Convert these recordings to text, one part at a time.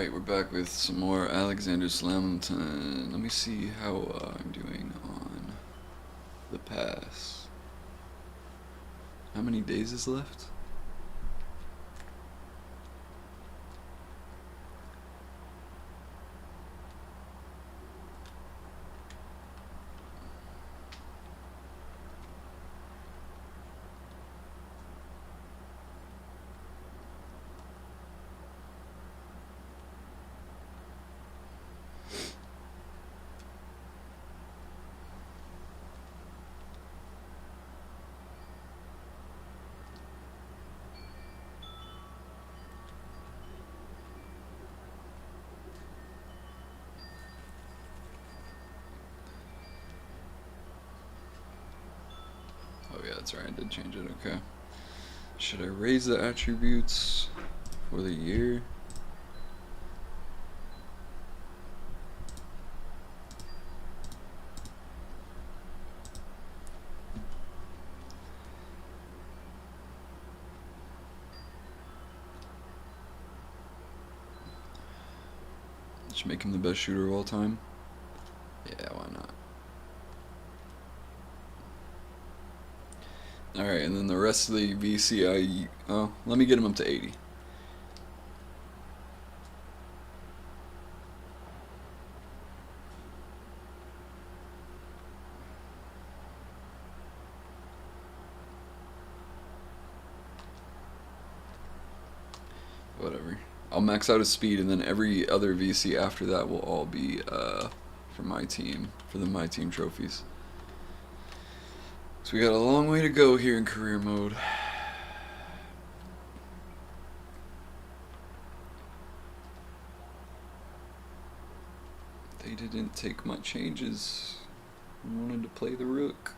Alright, we're back with some more Alexander Slamilton. Let me see how I'm doing on the pass. How many days is left? Oh yeah, that's right, I did change it, okay. Should I raise the attributes for the year? Just make him the best shooter of all time? Yeah, why not? Alright, and then the rest of the VCI, oh, let me get him up to 80. Whatever. I'll max out his speed, and then every other VC after that will all be for my team, for the My Team trophies. So we got a long way to go here in career mode. They didn't take my changes. I wanted to play the rook.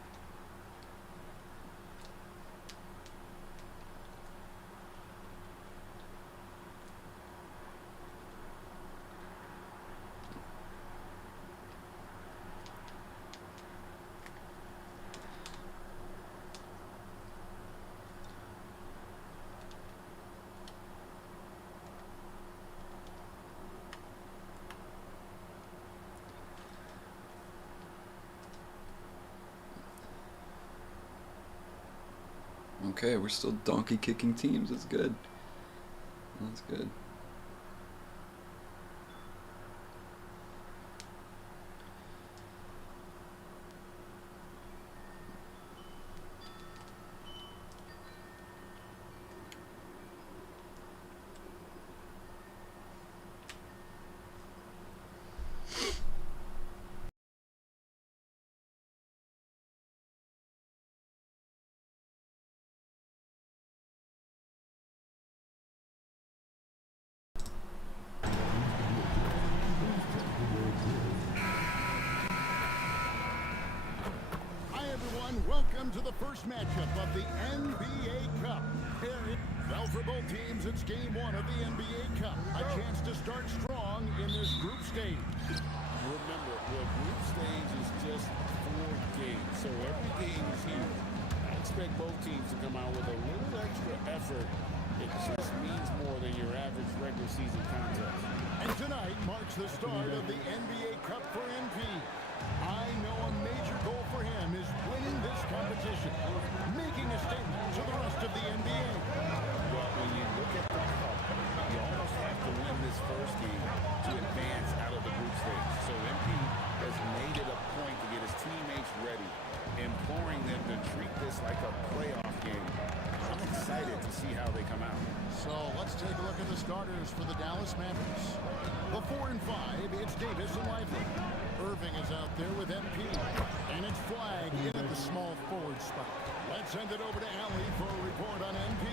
Okay, we're still donkey kicking teams. That's good. That's good. Welcome to the first matchup of the NBA Cup. Well, for both teams, it's game one of the NBA Cup. A chance to start strong in this group stage. Remember, the group stage is just 4 games, so every game is huge. I expect both teams to come out with a little extra effort. It just means more than your average regular season contest. And tonight marks the start of the NBA Cup for MP. I know a major goal for him is winning this competition, making a statement to the rest of the NBA. Well, when you look at the Cup, you almost have to win this first game to advance out of the group stage. So MP has made it a point to get his teammates ready, imploring them to treat this like a playoff game. I'm excited to see how they come out. So let's take a look at the starters for the Dallas Mavericks. The 4 and 5, it's Davis and Lively. Irving is out there with MP, and it's Flag in at the small forward spot. Let's send it over to Allie for a report on MP.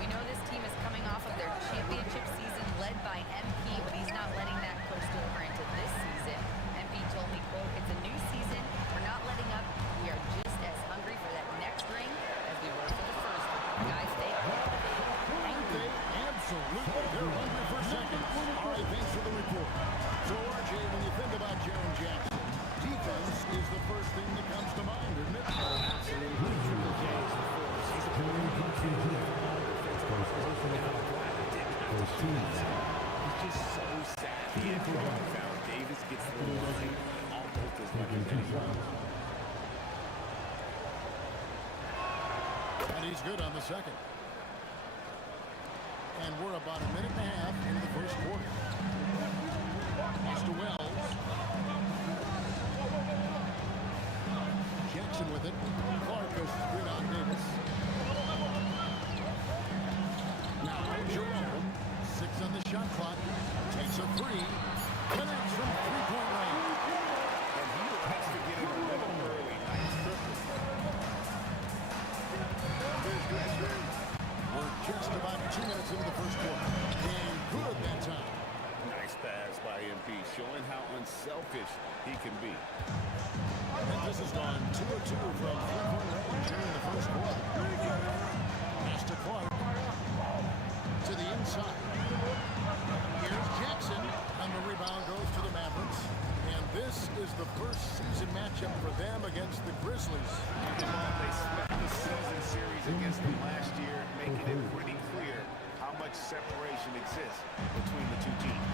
We know this team is coming off of their championship season led by MP, but he's not letting that coast over into this season. MP told me, quote, "It's a new season. We're not letting up. We are just as hungry for that next ring as we were for the first one. Guys, stay They absolutely, they're hungry for seconds. All right, thanks for the report. So, RJ, when you think about Jaren Jackson, defense is the first thing that comes to mind, isn't it? Absolutely. Triple J is the force. He's a player who can defense goes over and out of those teams. He's so savvy and found Davis gets the line almost as much as anyone. And he's good on the second. And we're about a minute and a half into the first quarter. Pass to Wells. Jackson with it. Clark goes screen on Davis. Now Jerome. 6 on the shot clock. Takes a three. Connects from three-point range. And he has to get in a little early. Nice triple. We're just about 2 minutes into the first quarter. And good that time. Nice pass by MP, showing how unselfish he can be. And this has gone 2 of 2 from three-point range here in the first quarter. Pass to Clark. To the inside. Here's Jackson. And the rebound goes to the Mavericks. And this is the first season matchup for them against the Grizzlies. They swept the season series against them last year, making it pretty clear how much separation exists between the two teams.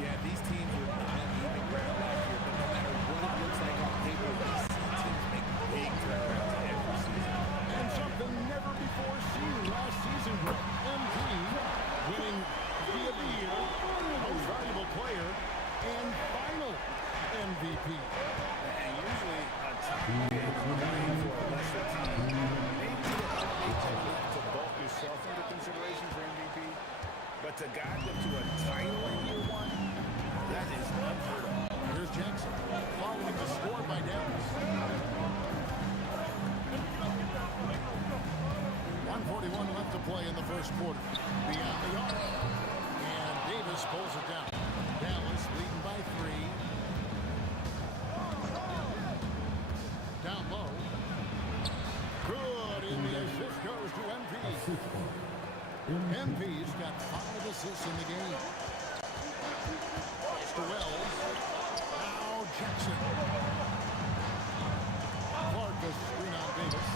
Yeah, these teams were not on even ground last year, but no matter what it looks like on paper, we see teams make big turnarounds every season. And something never before seen last season with MP winning Rookie of the Year, Most Valuable Player, and Final MVP. And usually a team playing for a lesser team, maybe enough to vault yourself into consideration for MVP, but to guide them to a title in year one, that is unheard of. Here's Jackson, following the score by Dallas. 1:41 left to play in the first quarter. Beyond the arc. And Davis pulls it down. Dallas leading by 3. Down low. Good, and the assist goes to MP. MP's got 5 assists in the game. Pass to Wells. Now Jackson. Clark goes screen on Davis.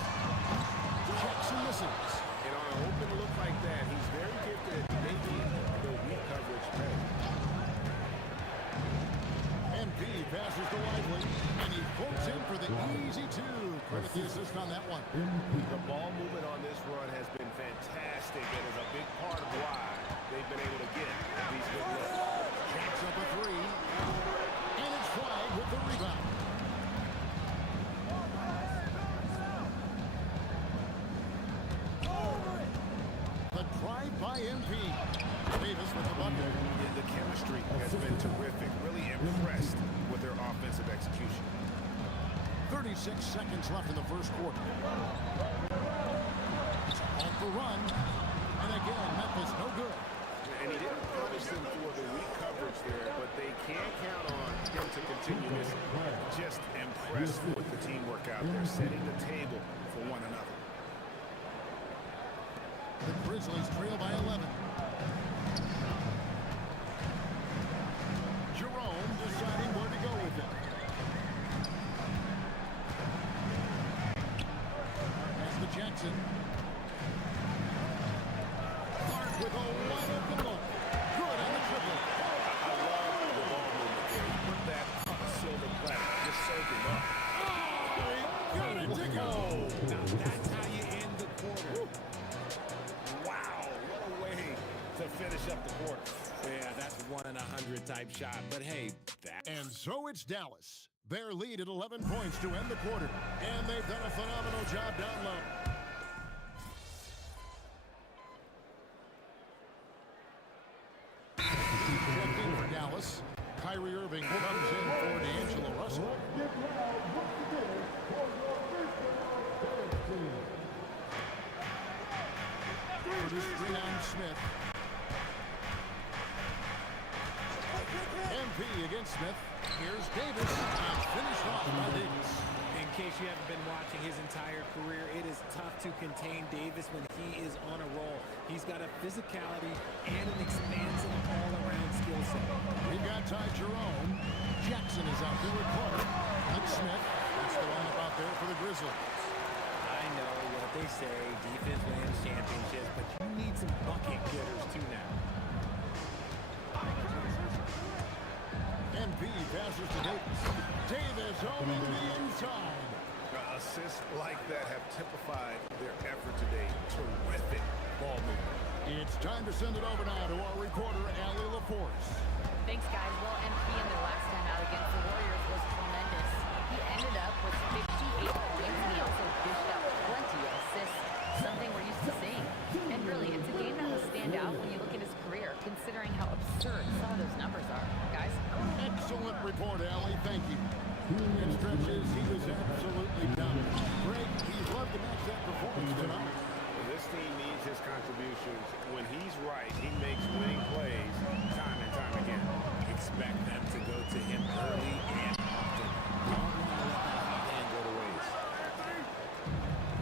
Jackson misses. And on an open look like that, he's very gifted at making the weak coverage pay. MP passes to Lively, and he floats in for the easy 2. Credit the assist on that one. The ball movement on this run has been fantastic and is a big part of why they've been able to get these good looks. Jacks up a 3, and it's flagged with the rebound. The drive by MP. Davis with the bucket. And the chemistry has been terrific. Really impressed with their offensive execution. 36 seconds left in the first quarter. It's off the run. And again, Memphis no good. And he didn't punish them for the weak coverage there, but they can't count on him to continue missing. Just impressed with the teamwork out there, setting the table for one another. The Grizzlies trail by 11. Jerome deciding where to go with it. Pass to Jackson. Clark with a wide open look. Good on the triple. I love the ball movement there. He put that on a silver platter, just served him up. Oh, got it to go. Now that's how you end the quarter. Wow, what a way to finish up the quarter. Yeah, that's 1 in 100 type shot. But hey, that. And so it's Dallas. Their lead at 11 points to end the quarter. And they've done a phenomenal job down low. Checking for Dallas. Kyrie Irving comes in for D'Angelo Russell. Curtis screen on Smith. MP against Smith. Here's Davis, and finished off by Davis. In case you haven't been watching his entire career, it is tough to contain Davis when he is on a roll. He's got a physicality and an expansive all-around skill set. We've got Ty Jerome. Jackson is out there with Clark. And Smith. That's the lineup out there for the Grizzlies. I know what they say, defense wins championships, but you need some bucket getters too now. passes to Davis. Davis over the inside. Assists like that have typified their effort today. Terrific ball movement. It's time to send it over now to our reporter, Allie LaForce. Thanks, guys. Well, MP in the last time out against the Warriors was tremendous. He ended up with 58 points, and he also dished out plenty of assists, something we're used to seeing. And really, it's a game that will stand out when you look at his career, considering how absurd some of those numbers are. Guys? Excellent report, Allie. Thank you. In stretches, he was absolutely dominant. Greg, he'd love to match that performance tonight. This team needs his contributions. When he's right, he makes winning plays time and time again. Expect them to go to him early and often. Don't want to let that hot hand go to waste.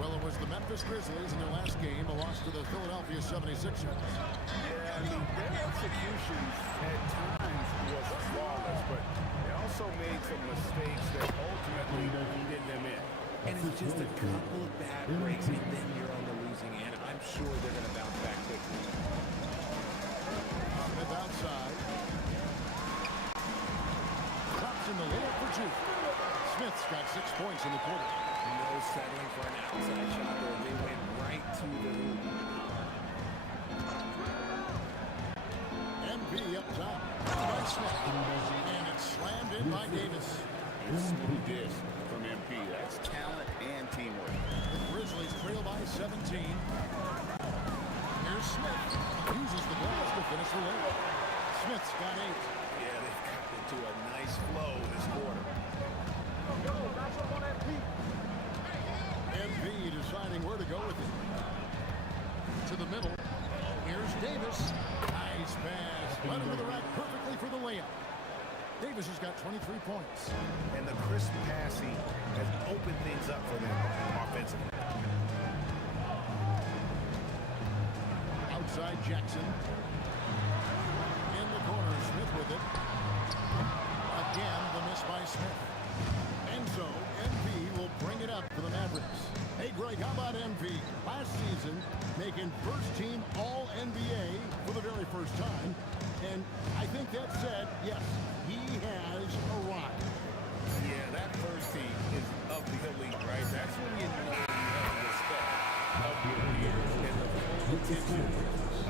Well, it was the Memphis Grizzlies in their last game, a loss to the Philadelphia 76ers. Yeah, I mean, their execution at times was flawless, but they also made some mistakes that ultimately did them in. And it's just a couple of bad breaks, and then you're on the losing end. I'm sure they're going to bounce back quickly. Smith outside. Drops in the layup for two. Smith's got 6 points in the quarter. No settling for an outside shot there. They went right to the hoop. MB up top. By Smith. And it's slammed in by Davis. Smooth dish from MP. That's talent and teamwork. The Grizzlies trail by 17. Here's Smith. Uses the glass to finish the layup. Smith's got 8. Yeah, they've got into a nice flow this quarter. MB deciding where to go with it. To the middle. Here's Davis. Nice pass. Led him to the rack perfectly for the layup. Davis has got 23 points. And the crisp passing has opened things up for them offensively. Outside Jackson. In the corner, Smith with it. Again, the miss by Smith. And so, MP will bring it up for the Mavericks. Hey, Greg, how about MP? Last season, making first-team All-NBA for the very first time. And I think that said, yes, he has arrived. Yeah, that first team is of the elite, right? That's when you know you have the respect of your peers and the full attention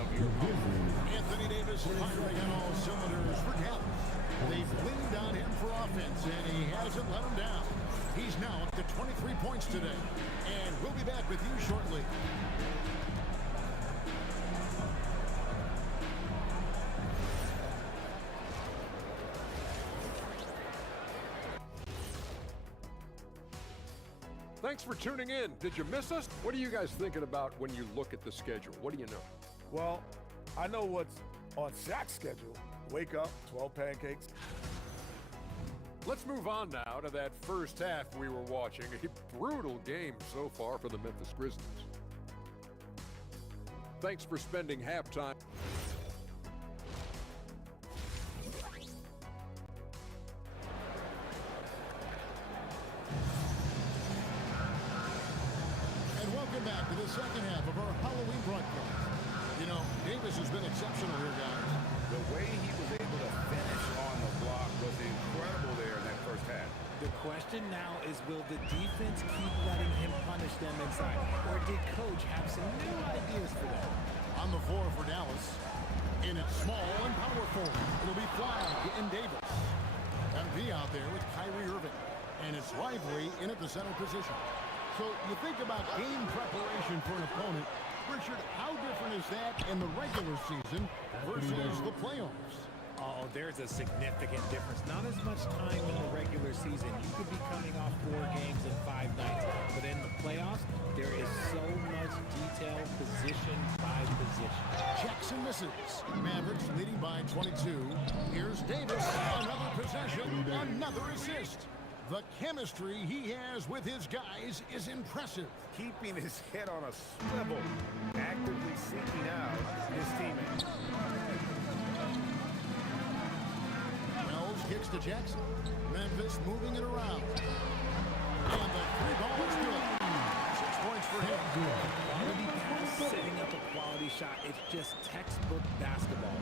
of your opponent. Anthony Davis firing on all cylinders for Dallas. They've leaned on him for offense, and he hasn't let them down. He's now up to 23 points today. And we'll be back with you shortly. Thanks for tuning in. Did you miss us? What are you guys thinking about when you look at the schedule? What do you know? Well, I know what's on Shaq's schedule. Wake up, 12 pancakes. Let's move on now to that first half we were watching. A brutal game so far for the Memphis Grizzlies. Thanks for spending halftime. And welcome back to the second half of our Halloween broadcast. You know, Davis has been exceptional here, guys. The way he was able to finish on the block was incredible there in that first half. The question now is, will the defense keep letting him punish them inside? Or did Coach have some new ideas for them? On the floor for Dallas. In it small and powerful. It'll be flagged in Davis. MP out there with Kyrie Irving. And it's Lively in at the center position. So you think about game preparation for an opponent. Richard, how different is that in the regular season versus the playoffs? Oh, there's a significant difference. Not as much time in the regular season. You could be coming off 4 games in 5 nights. But in the playoffs, there is so much detail position by position. Jackson misses. Mavericks leading by 22. Here's Davis. Another possession. Another assist. The chemistry he has with his guys is impressive. Keeping his head on a swivel, actively seeking out his teammates. Wells kicks to Jackson. Memphis moving it around. And the 3-ball is good. 6 points for him. Quality pass, setting up a quality shot. It's just textbook basketball.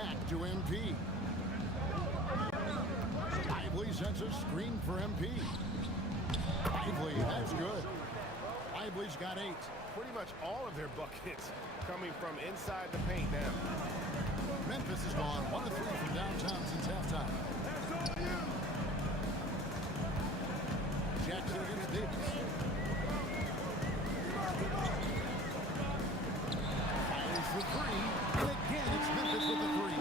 Back to MP. Lively sends a screen for MP. Lively, that's good. Lively's got 8. Pretty much all of their buckets coming from inside the paint now. Memphis has gone 1 of 3 from downtown since halftime. Jackson against Davis. Fires for 3. And again, it's Memphis with the 3.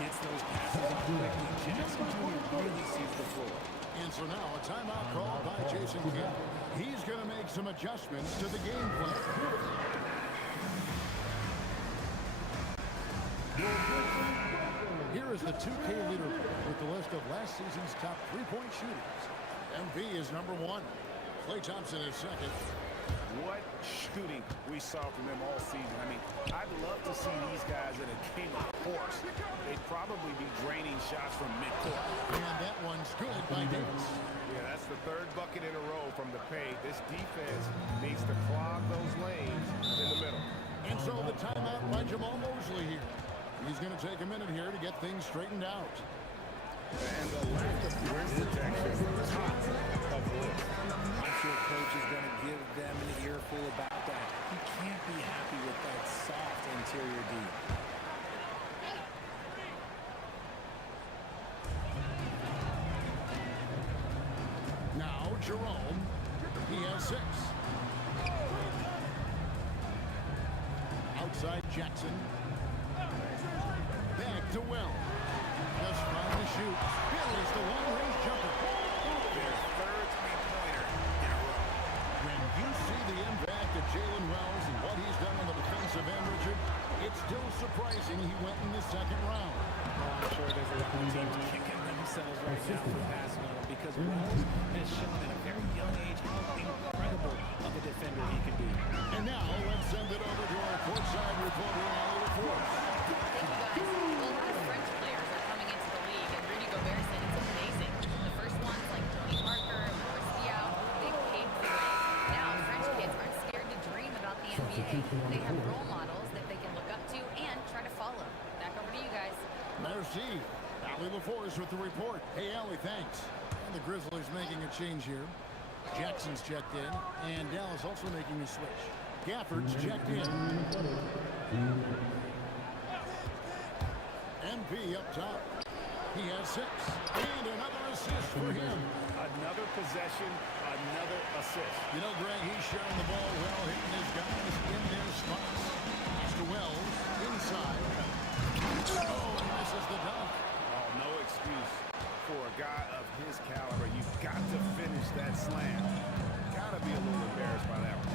Gets those passes off quickly. Jackson Jr. really sees the floor. And so now a timeout called by Jason Kidd. He's going to make some adjustments to the game plan. Here is the 2K leader with the list of last season's top three-point shooters. MP is number 1. Klay Thompson is second. What shooting we saw from them all season. I mean, I'd love to see these guys in a game of course. They'd probably be draining shots from midcourt. And that one's good by Davis. Yeah, that's the 3rd bucket in a row from the paint. This defense needs to clog those lanes in the middle. And so the timeout by Jamal Mosley here. He's going to take a minute here to get things straightened out. And the lack of rim protection top of the list. I'm sure coach is going to give them an earful about that. He can't be happy with that soft interior D. Now Jerome. He has 6. Outside Jackson. Back to Will. Just trying to shoot. Here is the long-range jumper. Their 3rd three-pointer in a row. When you see the impact of Jalen Wells and what he's done on the defensive end, Richard, it's still surprising he went in the 2nd round. I'm sure there's a lot of teams kicking themselves right now for passing on him because Wells has shown at a very young age how incredible of a defender he can be. And now let's send it over to our courtside reporter, Allie LaForce. Thank you, guys. Well, a lot of French players are coming into the league, and Rudy Gobert said it's amazing. The first ones, like Tony Parker, Boris Diaw, they paved the way. Now, French kids aren't scared to dream about the NBA. They have role models that they can look up to and try to follow. Back over to you guys. Merci. Allie LaForce with the report. Hey, Allie, thanks. And the Grizzlies making a change here. Jackson's checked in, and Dallas also making a switch. Gafford's checked in. MP up top. He has 6. And another assist for him. Another possession, another assist. You know, Greg, he's sharing the ball well, hitting his guys in their spots. Mr. Wells, inside. Oh, and misses the dunk. Oh, no excuse for a guy of his caliber. You've got to finish that slam. Gotta be a little embarrassed by that one.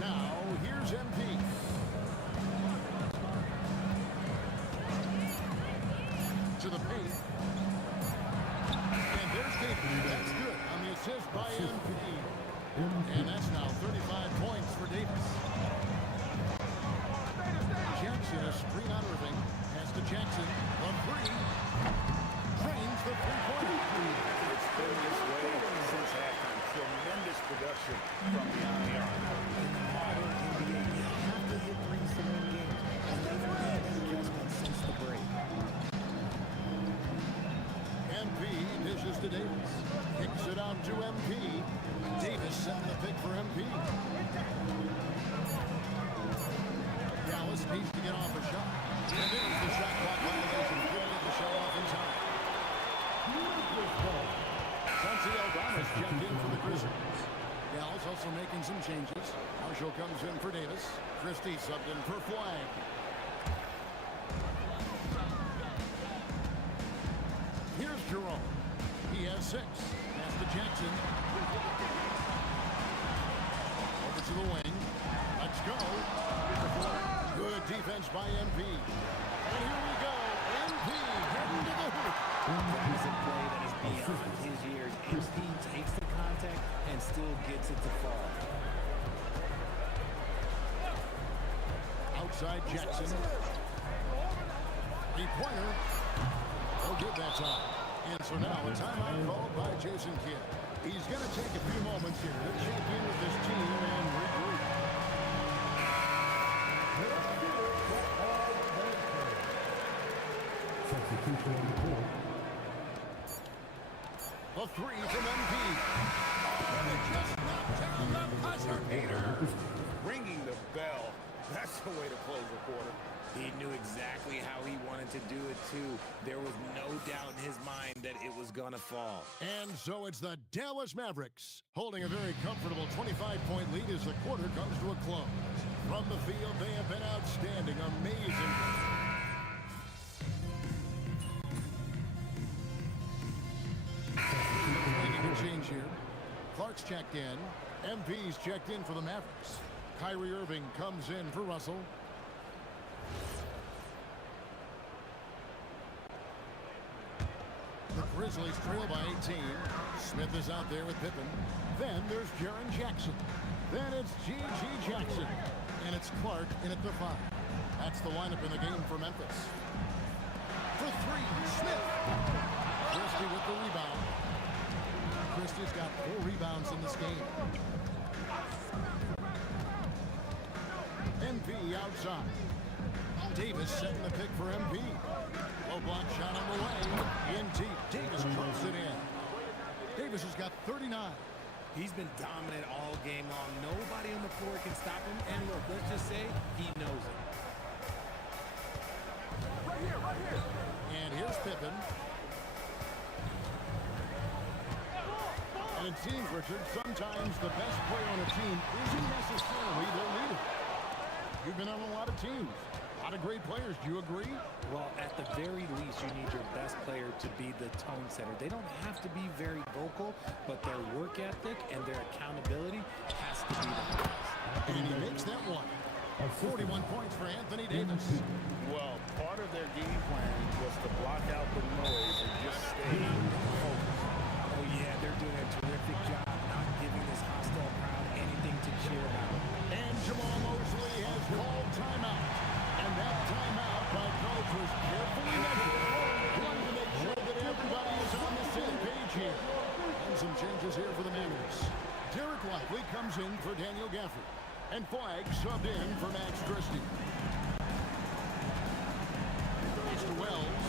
Now, here's MP. To the paint. And there's Davis. That's good on the assist by MP. And that's now 35 points for Davis. Jackson, a screen on Irving. Pass to Jackson. On 3. Drains the three-pointer. It's been this way since halftime. Tremendous production from beyond the arc. In the modern NBA, you have to hit threes to win games, and they've made that adjustment since the break. MP dishes to Davis. Kicks it out to MP. Davis setting the pick for MP. Dallas needs to get off a shot. And there's the shot clock violation. Couldn't get the shot off in time. Chauncey Aldama's checked in for the Grizzlies. Dallas also making some changes. Marshall comes in for Davis. Christie subbed in for Flag. Here's Jerome. He has 6. Pass to Jackson. Over to the wing. Let's go. Good defense by MP. And here we go. MP heading to the hoop. That is a play that is beyond his years. MP takes the contact and still gets it to fall. Outside Jackson. Three-pointer. Oh, good that time. And so now a timeout called by Jason Kidd. He's going to take a few moments here to check in with his team and regroup. The three from MP. Ringing the bell. That's the way to close the quarter. He knew exactly how he wanted to do it, too. There was no doubt in his mind that it was going to fall. And so it's the Dallas Mavericks holding a very comfortable 25-point lead as the quarter comes to a close. From the field, they have been outstanding, amazing. Making a change here. Clark's checked in. MP's checked in for the Mavericks. Kyrie Irving comes in for Russell. The Grizzlies trail by 18. Smith is out there with Pippen. Then there's Jaren Jackson. Then it's G.G. Jackson. And it's Clark in at the 5. That's the lineup in the game for Memphis. For 3, Smith. Christie with the rebound. Christie's got 4 rebounds in this game. MP outside. Davis setting the pick for MP. Low block shot on the way. In deep. Davis drops it in. Davis has got 39. He's been dominant all game long. Nobody on the floor can stop him. And look, let's just say he knows it. Right here. And here's Pippen. And it seems, Richard, sometimes the best player on a team isn't necessarily their leader. You've been on a lot of teams. A lot of great players. Do you agree? Well, at the very least, you need your best player to be the tone setter. They don't have to be very vocal, but their work ethic and their accountability has to be the highest. And he makes that one. 41 points for Anthony Davis. Well, part of their game plan was to block out the noise and just stay focused. Oh, yeah, they're doing a terrific job not giving this hostile crowd anything to cheer about. And Jamal Mosley has called timeout. And that timeout by coach was carefully measured. Wanting to make sure that everybody is on the same page here. And some changes here for the Mavericks. Derek Lively comes in for Daniel Gafford. And Flag subbed in for Max Christie. Mr. Wells.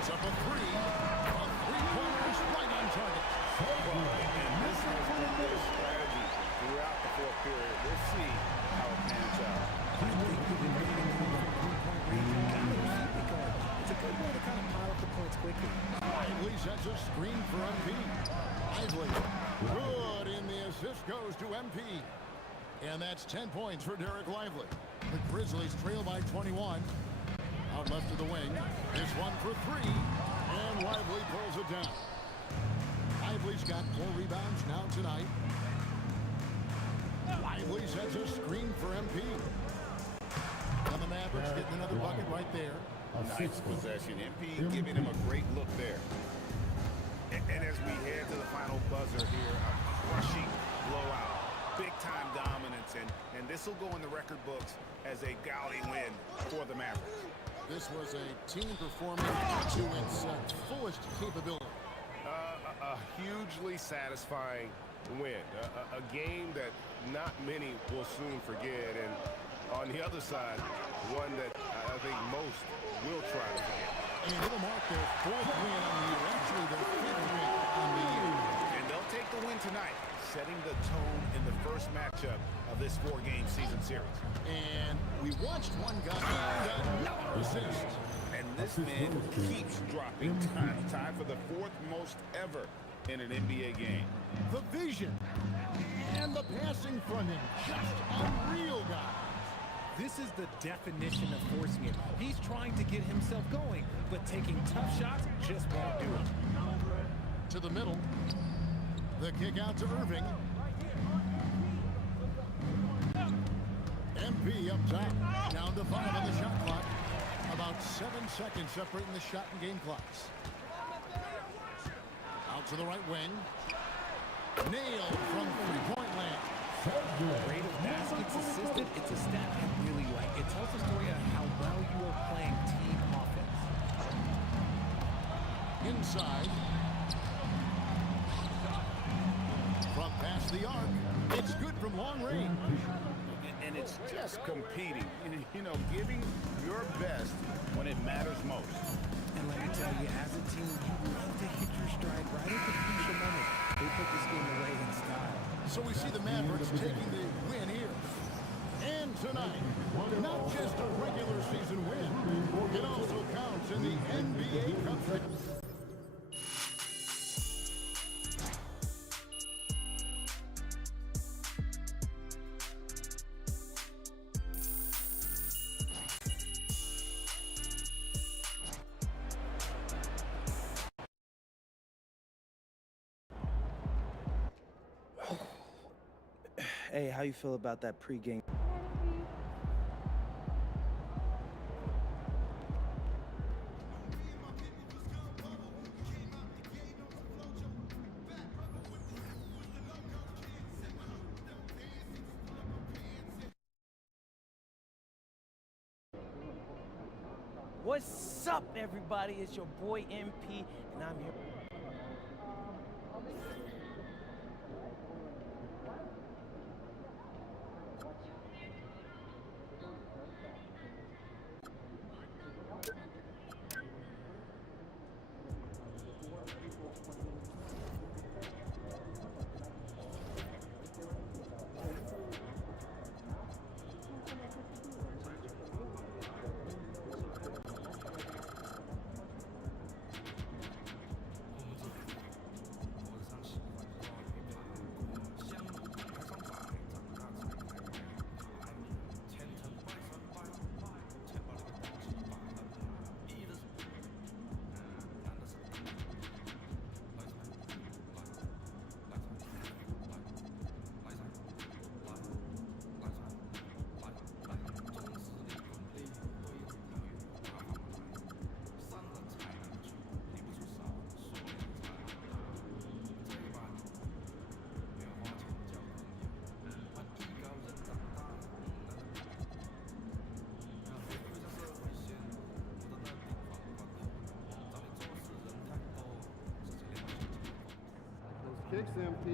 It's up a 3. A 3-pointer is right on target. And this has been their strategy throughout the fourth period. We'll see how it pans out. I think we've been getting from 3-point range. It's a good way to kind of pile up the points quickly. Lively sets a screen for MP. Lively. Good, and the assist goes to MP. And that's 10 points for Derek Lively. The Grizzlies trail by 21. Out left to the wing. This one for 3. And Lively pulls it down. Lively's got 4 rebounds now tonight. Lively sets a screen for MP. And the Mavericks getting another bucket right there. Nice possession. MP giving him a great look there. And as we head to the final buzzer here, a crushing blowout. Big-time dominance, and this will go in the record books as a gaudy win for the Mavericks. This was a team performing to its fullest capability. A hugely satisfying win. A game that not many will soon forget, and on the other side, one that I think most will try to forget. And it'll mark their 4th win on the year, actually their 5th win on the year. And they'll take the win tonight, setting the tone in the first matchup of this 4-game season series. And we watched one guy another assist. And this man keeps dropping time. Tied for the 4th most ever in an NBA game. The vision and the passing from him, just unreal, guys. This is the definition of forcing it. He's trying to get himself going, but taking tough shots just won't do it. To the middle. The kick out to Irving. MP up top. Down to 5 on the shot clock. About 7 seconds separating the shot and game clocks. Out to the right wing. Nailed from 3-point land. Rate of baskets assisted, it's a stat I really like. It tells the story of how well you are playing team offense. Inside. From past the arc. It's good from long range. And it's just competing. You know, giving your best when it matters most. And let me tell you, as a team, you love to hit your stride right at the crucial moment. They put this game away in style. So we see the Mavericks taking the win here. And tonight, not just a regular season win, it also counts in the NBA Cup. Hey, how you feel about that pregame? What's up, everybody? It's your boy MP, and I'm here. Kicks MP.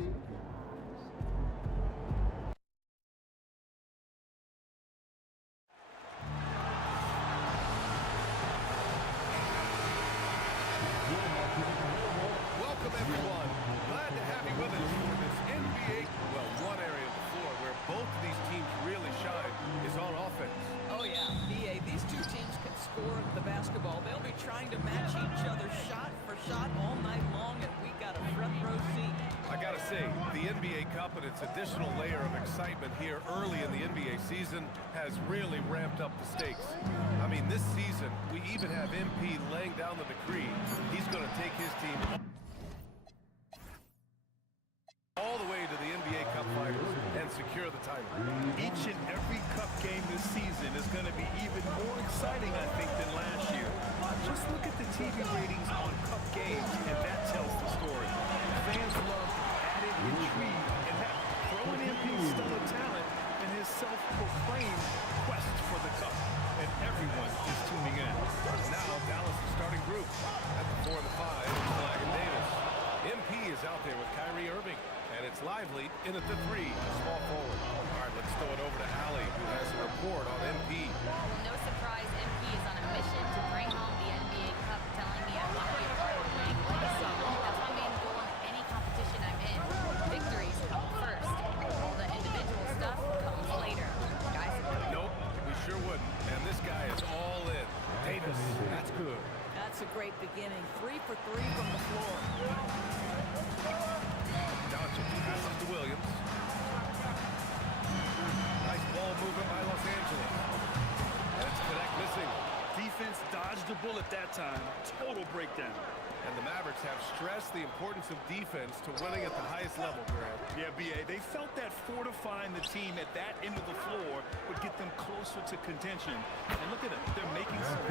Welcome, everyone. Glad to have you with us for this NBA, well, one area of the floor where both of these teams really shine is on offense. Oh, yeah. BA, these two teams can score the basketball. They'll be trying to match each other shot for shot all night long, and we got a front row seat. I gotta say, the NBA Cup and its additional layer of excitement here early in the NBA season has really ramped up the stakes. I mean, this season, we even have MP laying down the decree. He's gonna take his team all the way to the NBA Cup Finals and secure the title. Each and every Cup game this season is going to be even more exciting, I think, than last year. Just look at the TV ratings on Cup games, and that tells the story. Fans love added intrigue, and that throwing MP's stellar talent and his self-proclaimed quest for the Cup. And everyone is tuning in. Now, Dallas' starting group. At the 4 and the 5, Flag and Davis. MP is out there with Kyrie Irving. And it's Lively in at the 3, small forward. All right, let's throw it over to Allie, who has a report on MP. Well, no surprise, MP is on a mission to bring home the NBA Cup, telling me I want to be a part of winning legacy. That's my main goal in any competition I'm in. Victories come first. All the individual stuff comes later. Guys? Nope, we sure wouldn't. And this guy is all in. Davis, that's good. That's a great beginning. 3 for 3 from the floor. Passes to Williams. Nice ball movement by Los Angeles. And it's Connect missing. Defense dodged the bullet that time. Total breakdown. And the Mavericks have stressed the importance of defense to winning at the highest level, Grant. Yeah, BA, they felt that fortifying the team at that end of the floor would get them closer to contention. And look at them. They're making some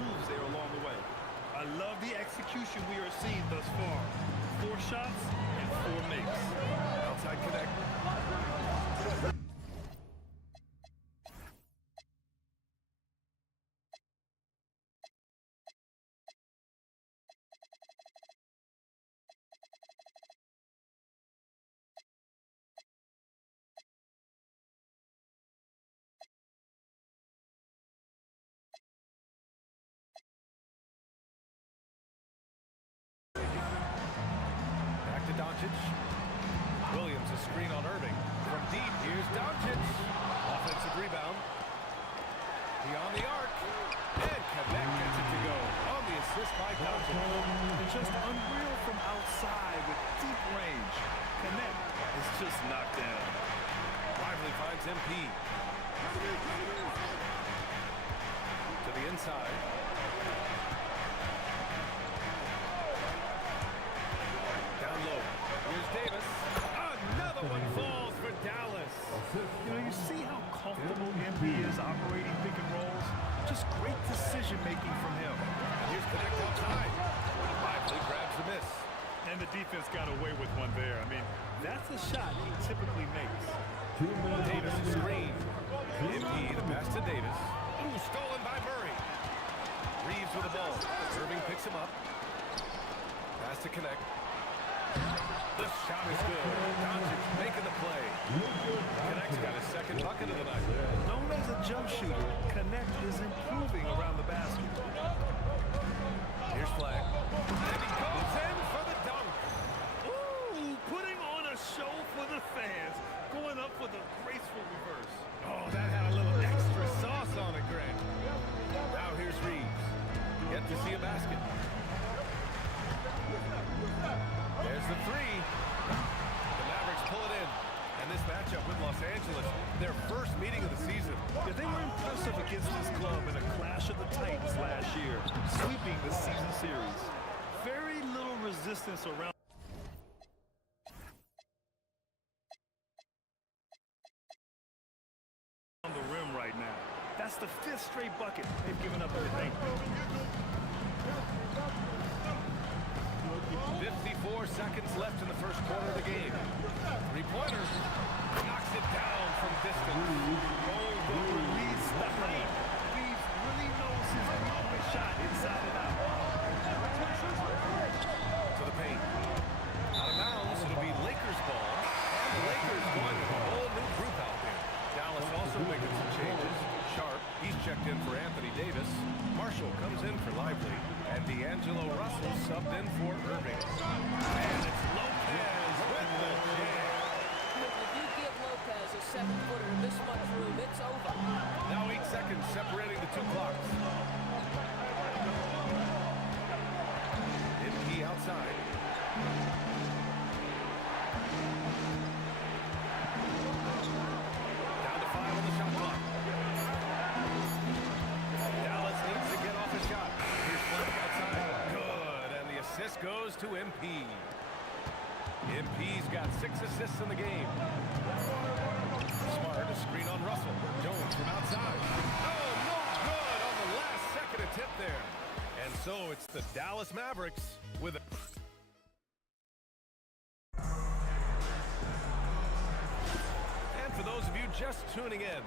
moves there along the way. I love the execution we are seeing thus far. 4 shots and 4 makes. Outside connect. finds MP. To the inside. Down low. Here's Davis. Another one falls for Dallas. You know, you see how comfortable MP is operating pick and rolls? Just great decision-making from him. Here's Connect outside. Lively grabs the miss. And the defense got away with one there. I mean, that's a shot he typically makes. Davis is screened. MP, the pass to Davis. Ooh, stolen by Murray. Reeves with the ball. Irving picks him up. Pass to Connect. The shot is good. Doncic making the play. Connect's got his second bucket of the night. Known as a jump shooter, Connect is improving around the basket. Here's Flag. And he goes in for the dunk. Ooh, putting on a show for the fans. Going up for the graceful reverse. Oh, that had a little extra sauce on it, Grant. Now here's Reeves. Yet to see a basket. There's the three. The Mavericks pull it in. And this matchup with Los Angeles, their first meeting of the season. Yeah, they were impressive against this club in a clash of the Titans last year, sweeping the season series. Very little resistance around the rim right now. That's the 5th straight bucket they've given up in the paint. 54 seconds left in the first quarter of the game. Three-pointer. Knocks it down from distance. Reeves the height. Reeves really knows his open shot inside and out. To the paint. Out of bounds. It'll be Lakers ball. And the Lakers going with a whole new group out there. Dallas also making some changes. Sharp, he's checked in for Anthony Davis. Marshall comes in for Lively. And D'Angelo Russell subbed in for Irving. And it's Lopez with the jam. If you give Lopez a 7-footer in this much room, it's over. Now 8 seconds separating the two clocks. MP outside. Down to 5 on the shot clock. Dallas needs to get off a shot. Here's Flag outside. Good. And the assist goes to MP. MP's got 6 assists in the game. Smart, a screen on Russell. Jones from outside. Oh, no good on the last second attempt there. And so it's the Dallas Mavericks with a... And for those of you just tuning in,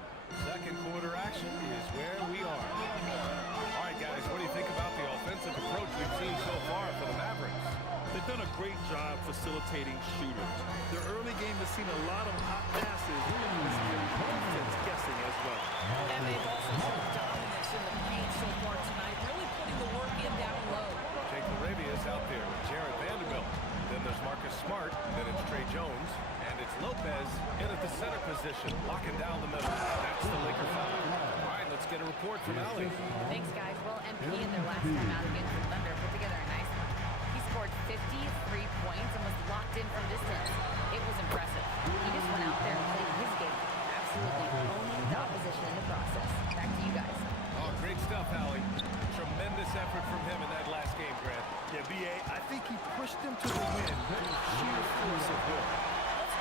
second quarter action is where we are. All right, guys, what do you think about the offensive approach we've seen so far for the Mavericks? They've done a great job facilitating shooters. Their early game has seen a lot of hot passes. It's kept defense guessing as well. And they've also shown dominance in the paint so far tonight, really putting the work in down low. Jake Arabia's out there with Jared Vanderbilt. Then there's Marcus Smart. Then it's Trey Jones. And it's Lopez in at the center position, locking down the middle. That's the Laker foul. All right, let's get a report from Allie. Thanks, guys. Well, MP in their last time out against the Thunder put together a nice one. He scored 53 points and was locked in from distance. It was impressive. He just went out there and played his game, absolutely owning the opposition in the process. Back to you guys. Oh, great stuff, Allie. Tremendous effort from him in that last game, Grant. Yeah, B.A., I think he pushed them to the win with sheer force of will.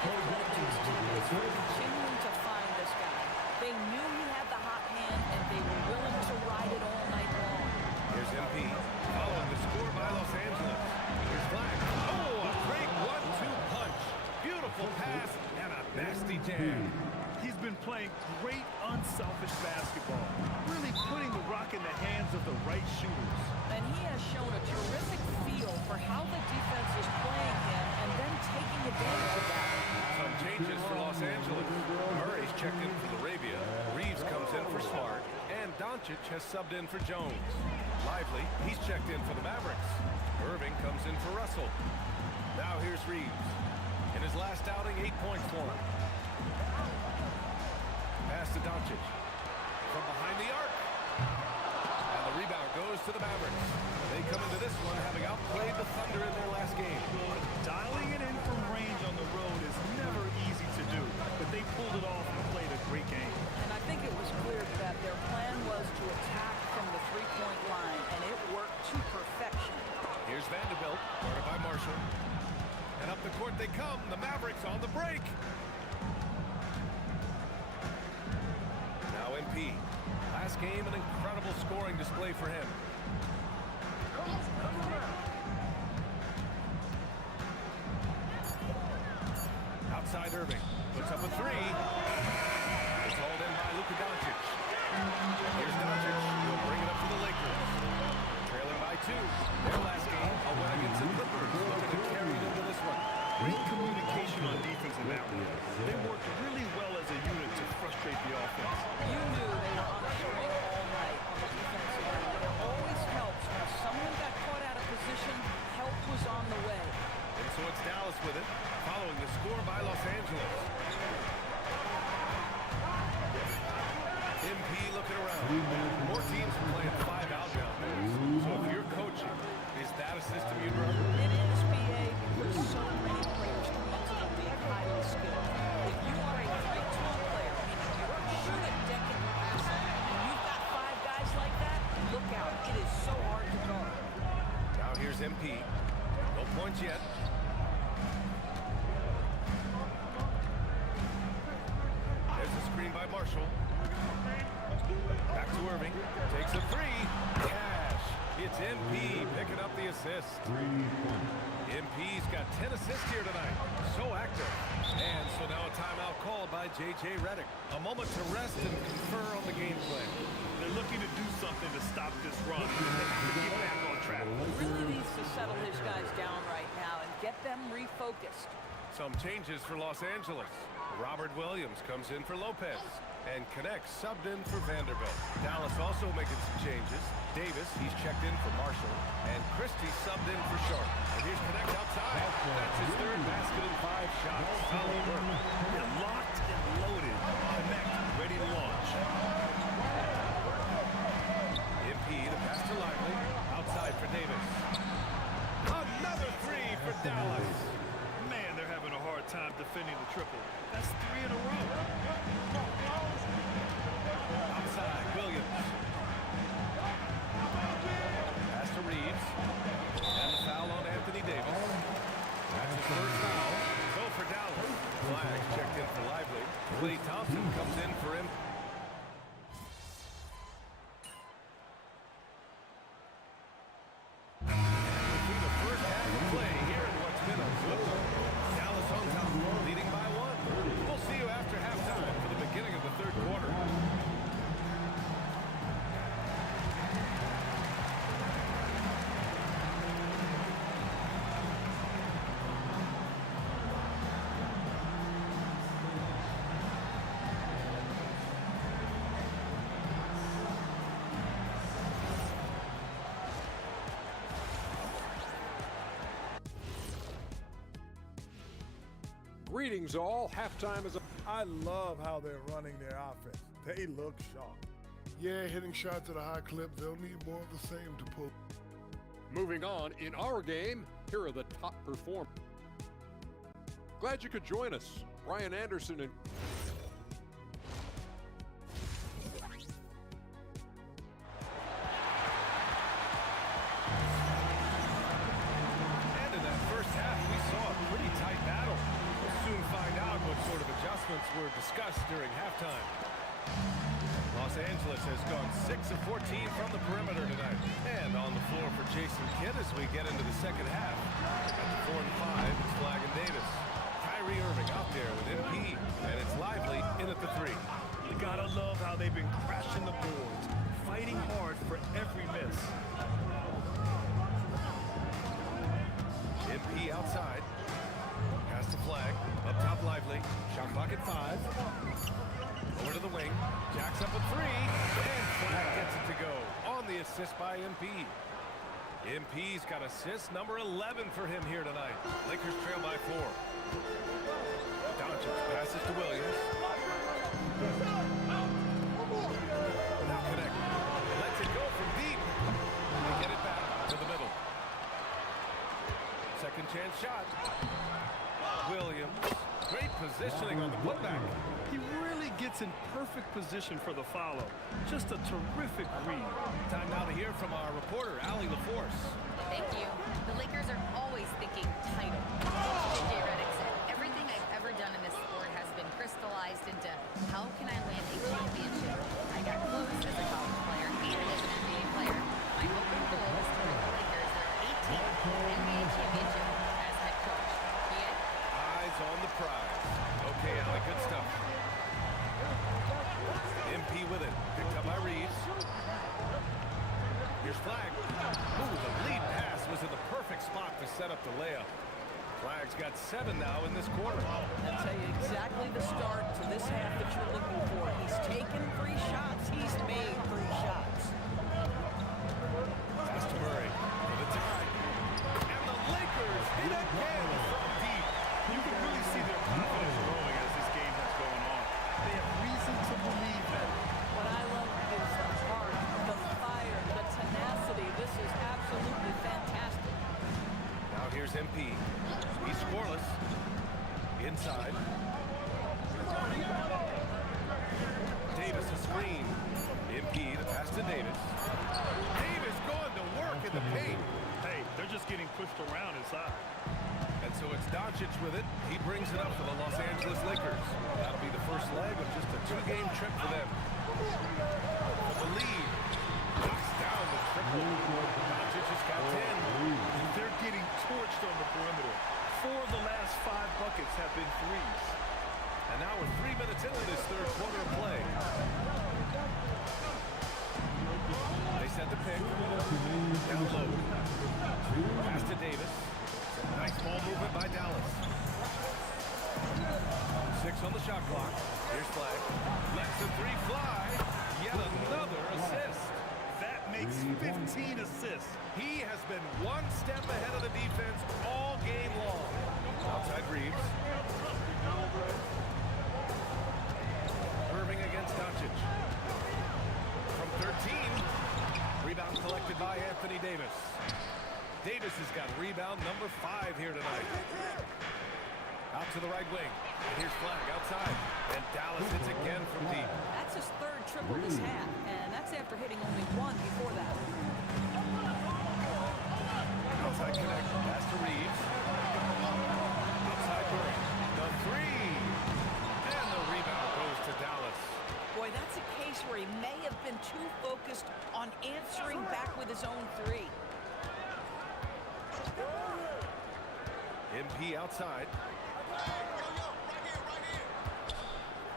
Continuing to find this guy. They knew he had the hot hand, and they were willing to ride it all night long. Here's MP, following the score by Los Angeles. Here's Flag. Oh, a great 1-2 punch. Beautiful pass and a nasty jam. He's been playing great, unselfish basketball, really putting the rock in the hands of the right shooters. And he has shown a terrific feel for how the defense is playing him and then taking advantage of that. Some changes for Los Angeles. Murray's checked in for Arabia. Reeves comes in for Smart. And Doncic has subbed in for Jones. Lively, he's checked in for the Mavericks. Irving comes in for Russell. Now here's Reeves. In his last outing, 8 points for him. Pass to Doncic. From behind the arc. And the rebound goes to the Mavericks. They come into this one having outplayed the Thunder in their last game. Dialing it in from range on the road is never easy to do, but they pulled it off and played scoring display for him. Outside Irving. Puts up a three. It's hauled in by Luka Doncic. Here's Doncic. He'll bring it up to the Lakers. Trailing by 2. Their last game, a win against the Clippers. Looking to carry it into this one. Great communication on defense in that one. They worked really well as a unit to frustrate the offense. You knew they were on a string all night on the defensive end. But it always helps when someone got caught out of position, help was on the way. And so it's Dallas with it, following the score by Los Angeles. MP looking around. More teams are playing 5 outbound moves. So if you're coaching, is that a system you'd run? It is, BA, because so many players come into the league highly skilled. If you are a 3-tool player, meaning you can shoot it, deck it, pass it, and you've got 5 guys like that, look out. It is so hard to guard. Now here's MP. No points yet. There's a screen by Marshall. Back to Irving. Takes a 3. Cash. It's MP picking up the assist. MP's got 10 assists here tonight. So active. And so now a timeout called by J.J. Redick. A moment to rest and confer on the game plan. They're looking to do something to stop this run. They have to get back on track. Really needs to settle his guys down right now and get them refocused. Some changes for Los Angeles. Robert Williams comes in for Lopez. And connects subbed in for Vanderbilt. Dallas also making some changes. Davis, he's checked in for Marshall. And Christie subbed in for Sharp. And here's Connect outside. That's his 3rd basket in 5 shots. Solid work. They're locked and loaded. Connect, ready to launch. MP, the pass to Lively. Outside for Davis. Another 3 for Dallas. Man, they're having a hard time defending the triple. That's 3 in a row. Outside, Williams. Pass to Reeves. And the foul on Anthony Davis. That's his 1st foul. So for Dallas. Flag checked in for Lively. Klay Thompson comes in for him. Through the first half of play here in what's been a good one. Dallas on top, leading by 1. We'll see you after halftime for the beginning of the 3rd quarter. Greetings all. Halftime is I love how they're running their offense. They look sharp. Yeah, hitting shots at a high clip. They'll need more of the same to pull. moving on. In our game, here are the top performers. Glad you could join us. Brian Anderson and were discussed during halftime. Los Angeles has gone 6 of 14 from the perimeter tonight. And on the floor for Jason Kidd as we get into the second half. At the 4 and 5, it's Flag and Davis. Kyrie Irving out there with MP. And it's Lively in at the 3. You gotta love how they've been crashing the boards, fighting hard for every miss. MP outside. Pass to Flag. Up top, Lively. Shot clock at 5. Over to the wing. Jacks up a 3. And Flag gets it to go. On the assist by MP. MP's got assist number 11 for him here tonight. Lakers trail by 4. Doncic passes to Williams. Not connect. Lets it go from deep. They get it back to the middle. Second chance shot. Williams, great positioning on the putback. He really gets in perfect position for the follow. Just a terrific read. Time now to hear from our reporter, Allie LaForce. Thank you. The Lakers are always thinking title. J.J. Redick said, everything I've ever done in this sport has been crystallized into how can I land a championship. I got close as a college player and as an NBA layup. Flag's got 7 now in this quarter. I'll tell you exactly the start to this half that you're looking for. He's taken 3 shots. He's made 3 shots. Pass to Murray for the tie. And the Lakers hit again from deep. You can really see their confidence growing as this game has going on. They have reason to believe that. What I love is the heart, the fire, the tenacity. This is absolutely fantastic. Now here's MP. He's scoreless. Inside. Davis a screen. MP, the pass to Davis. Davis going to work in the paint. Hey, they're just getting pushed around inside. And so it's Doncic with it. He brings it up for the Los Angeles Lakers. That'll be the first leg of just a 2-game trip for them. For the lead. Knocks down the triple. Doncic has got 10. They're getting torched on the perimeter. 4 of the last 5 buckets have been threes. And now we're 3 minutes into this third quarter of play. They set the pick. Down low. Pass to Davis. Nice ball movement by Dallas. 6 on the shot clock. Here's Flag. Lets the 3 fly. Yet another assist. That makes 15 assists. He has been 1 step ahead of the defense all game long. Outside Reeves. Irving against Doncic. From 13. Rebound collected by Anthony Davis. Davis has got rebound number 5 here tonight. Out to the right wing. And here's Flag outside. And Dallas hits again from deep. That's his 3rd triple this half, and that's after hitting only 1 before that. Outside connect. Pass to Reeves. Outside Murray. The 3. And the rebound goes to Dallas. Boy, that's a case where he may have been too focused on answering back with his own 3. MP outside.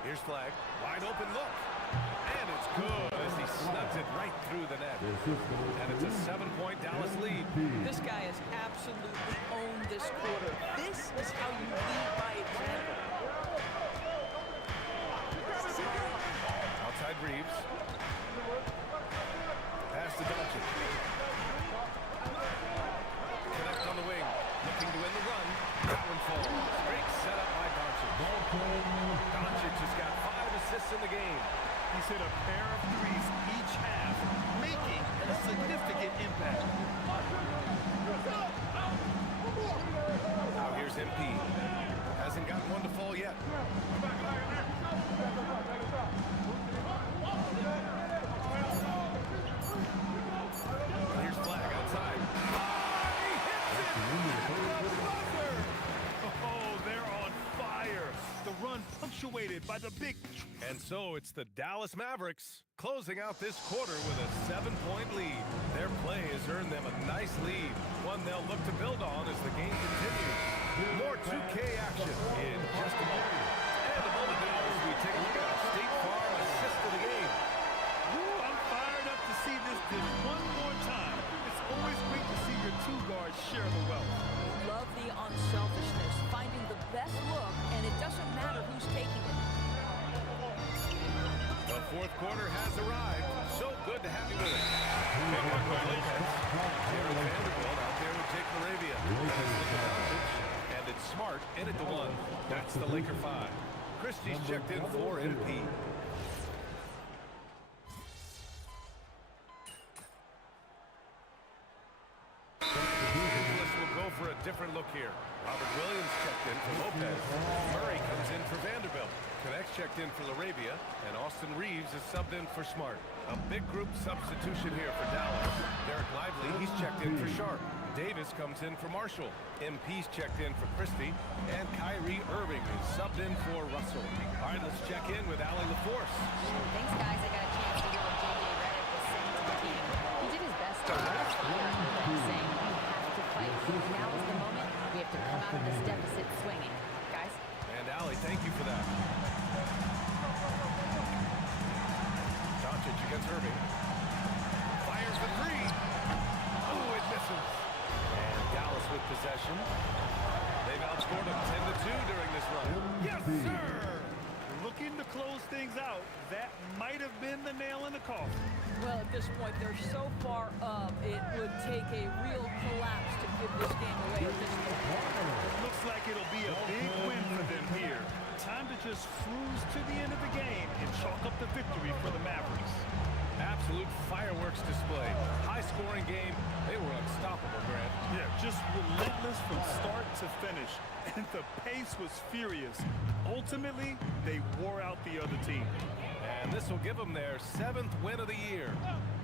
Here's Flag. Wide open look. And it's good as he snugs it right through the net. And it's a 7-point Dallas lead. This guy has absolutely owned this quarter. This is how you lead by example. Outside Reeves. Pass to Doncic. Connect on the wing. Looking to win the run. That one falls. Great setup by Doncic. Doncic has got 5 assists in the game. He's hit a pair of threes each half, making a significant impact. Now here's MP. Hasn't got one to fall yet. Here's Flag outside. He hits it! Oh, they're on fire. The run punctuated by the big... And so it's the Dallas Mavericks closing out this quarter with a 7-point lead. Their play has earned them a nice lead, one they'll look to build on as the game continues. More 2K action in just a moment. And a moment now as we take a look at our State Farm assist of the game. Ooh, I'm fired up to see this one more time. It's always great to see your 2 guards share the wealth. Love the unselfishness, finding the best look, and it doesn't matter who's taking it. The fourth quarter has arrived. So good to have you with us. Pick up by Lopez. Jared Vanderbilt out there with Jake Moravia. And it's Smart in at the 1. That's the Laker 5. Christie's checked in for MP. Will go for a different look here. Robert Williams checked in for Lopez. Murray comes in for Vanderbilt. Connects checked in for LaRavia, and Austin Reeves is subbed in for Smart. A big group substitution here for Dallas. Derek Lively, he's checked in for Sharp. Davis comes in for Marshall. MP's checked in for Christie, and Kyrie Irving is subbed in for Russell. All right, let's check in with Allie LaForce. Thanks, guys. I got a chance to hear what J.J. Redick was saying to the team. He did his best to lift fire, saying we have to fight. Now is the moment. We have to come out of this deficit swinging. Guys? And Allie, thank you for that. Doncic against Irving. Fires the 3. Oh, it misses. And Dallas with possession. possession. They've outscored them 10-2 during this run. Yes, sir! Looking to close things out. That might have been the nail in the coffin. Well, at this point, they're so far up, it would take a real collapse to give this game away at this point. It looks like it'll be a big win for them here. Time to just cruise to the end of the game and chalk up the victory for the Mavericks. Absolute fireworks display. High-scoring game. They were unstoppable, Grant. Yeah, just relentless from start to finish. And the pace was furious. Ultimately, they wore out the other team. And this will give them their 7th win of the year.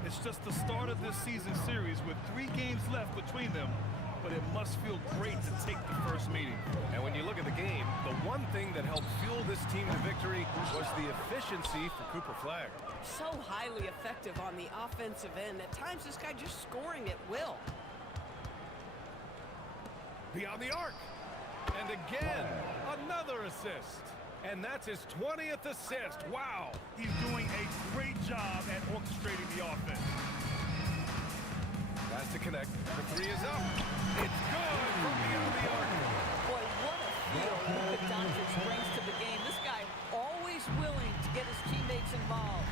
It's just the start of this season series with 3 games left between them, but it must feel great to take the first meeting. And when you look at the game, the one thing that helped fuel this team to victory was the efficiency for Cooper Flagg. So highly effective on the offensive end. At times, this guy just scoring at will. Beyond the arc. And again, another assist. And that's his 20th assist. Wow. He's doing a great job at orchestrating the offense. Has to connect. The 3 is up. It's good from beyond the arc. Boy, what a feel Luka Doncic brings to the game. This guy always willing to get his teammates involved.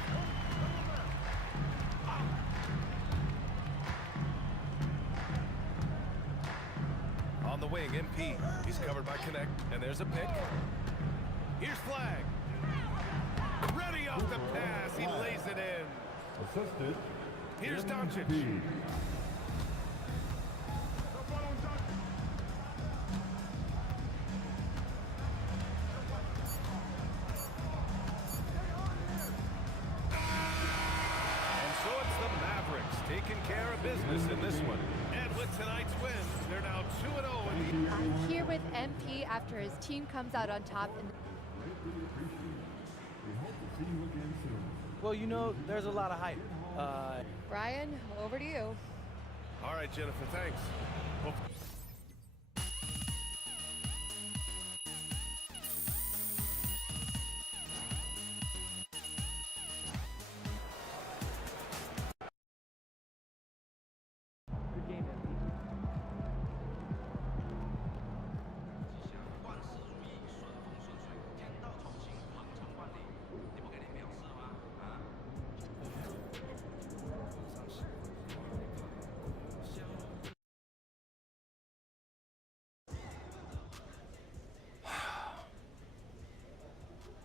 On the wing, MP. He's covered by Connect, and there's a pick. Here's Flagg. Ready off the pass. He lays it in. Assisted. Here's Doncic. Taking care of business in this one. And with tonight's win, they're now 2-0. I'm here with MP after his team comes out on top. Well, you know, there's a lot of hype. Brian, over to you. All right, Jennifer, thanks.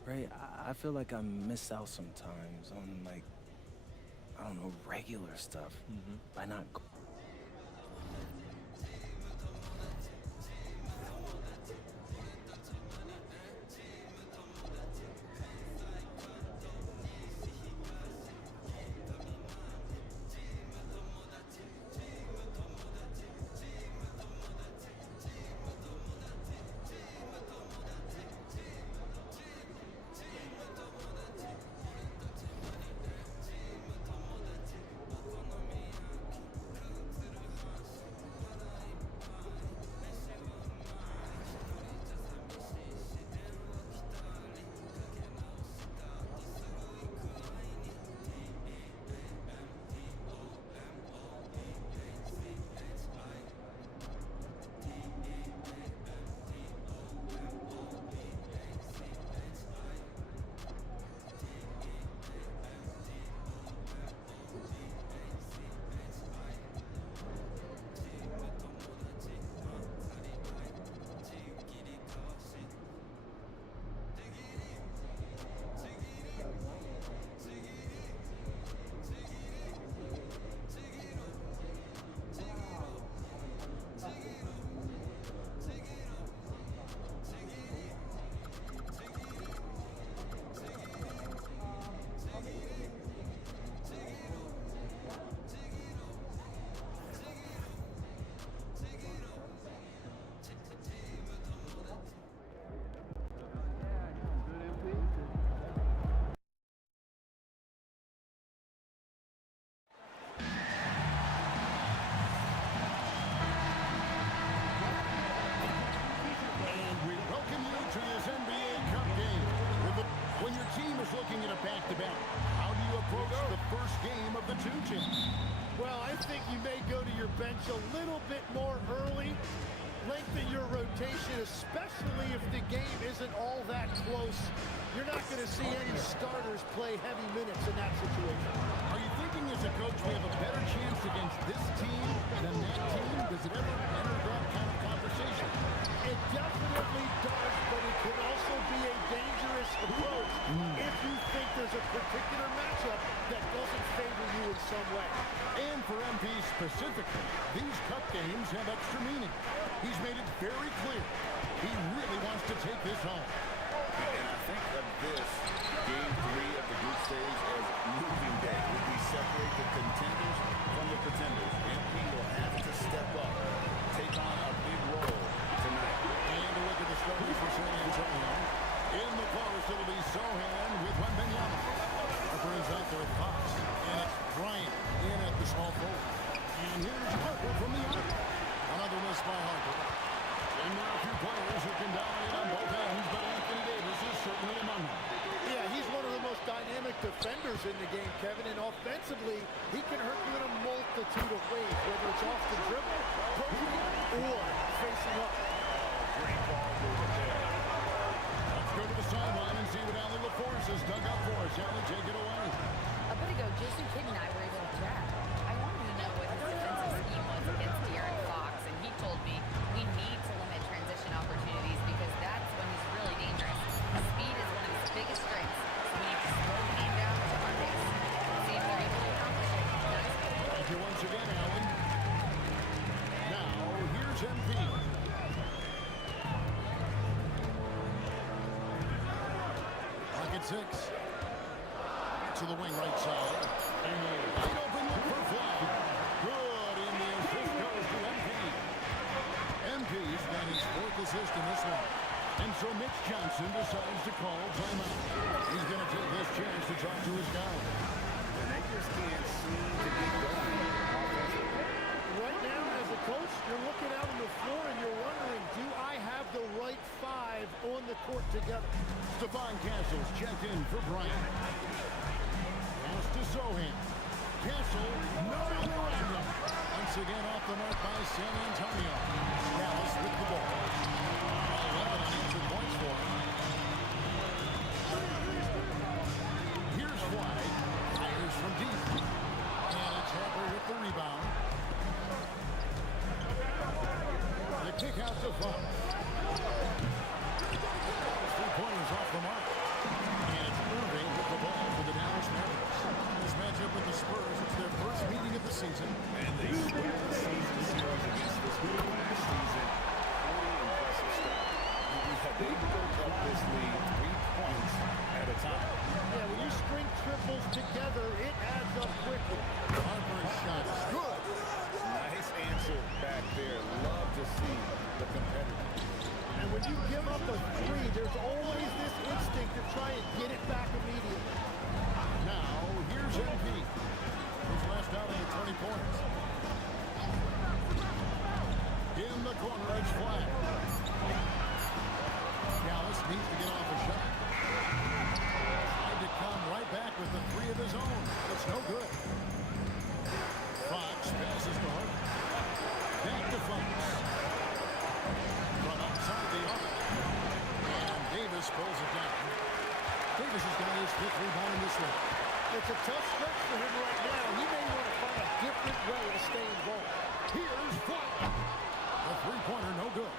Ray, I feel like I miss out sometimes on, like, I don't know, regular stuff by not. How do you approach the first game of the 2-10? Well, I think you may go to your bench a little bit more early lengthen your rotation, especially if the game isn't all that close. You're not going to see any starters play heavy minutes in that situation. Are you thinking as a coach we have a better chance against this team than that team? Does it ever enter that kind of conversation? It definitely does, but it can also be a dangerous approach if you think there's a particular matchup that doesn't favor you in some way. And for MP specifically, these cup games have extra meaning. He's made it very clear he really wants to take this home. And I think of this game 3 of the group stage as moving day. If we separate the contenders from the pretenders, MP will have to step up, take on a big role tonight. And a look at the starters for San Antonio. In the post, it'll be Sohan with Wembanyama. Harper is out there with Fox. And it's Bryant in at the small forward. And here's Harper from the arc. Another miss by Harper. And there are a few players who can dominate on both ends, but Anthony Davis is certainly among them. Yeah, he's one of the most dynamic defenders in the game, Kevin, and offensively, he can hurt you in a multitude of ways, whether it's off the dribble, posting, or facing up. Great ball movement there. Let's go to the sideline and see what Allie LaForce has dug up for us. Allie, take it away. A bit ago, Jason Kidd and I were able to chat. I wanted to know what his defensive scheme was against De'Aaron Fox, and he told me we need to limit transition opportunities because that's when he's really dangerous. Speed is one of his biggest strengths, so we need to slow the game down to our pace. See if they're able to accomplish it. Nice. Thank you once again, Allen. Now, here's MP. Pocket 6. To the wing right side. And a wide open look for flag. Good in the assist goes to MP. MP's got his 4th assist in this one. And so Mitch Johnson decides to call timeout. He's going to take this chance to talk to his guy. And they just can't seem to get going offensively. Right now, as a coach, you're looking out on the floor and you're wondering, do I have the right 5 on the court together? Stephon Castle's checked in for Bryant. Pass to Sohan. Castle, no memorandum. Once again off the mark by San Antonio. Dallas with the ball. 11 unanswered points for him. Here's White. Fires from deep. And it's Harper with the rebound. The kick out to Fox. 3-pointers off the mark. And it's Irving with the ball for the Dallas Mavericks. This matchup with the Spurs, it's their first meeting of the season. And they swept the season series against this group last season. Pretty impressive stuff. They built up this lead 3 points at a time. Yeah, when you string triples together, it adds up quickly. Harper's shot is good. Nice answer back there. Love to see the competitor. And when you give up a 3, there's always this instinct to try and get it back immediately. Now, here's MP. His last outing at 20 points. In the corner, it's flat. Dallas needs to get off a shot. Tried to come right back with the 3 of his own. It's no good. Fox passes to Harper. Back to Fox. From outside the arc. And Davis pulls it down. Davis has got his 5th rebound in this one. It's a tough stretch for him right now. He may want to find a different way to stay involved. Here's Flack. The 3-pointer, no good.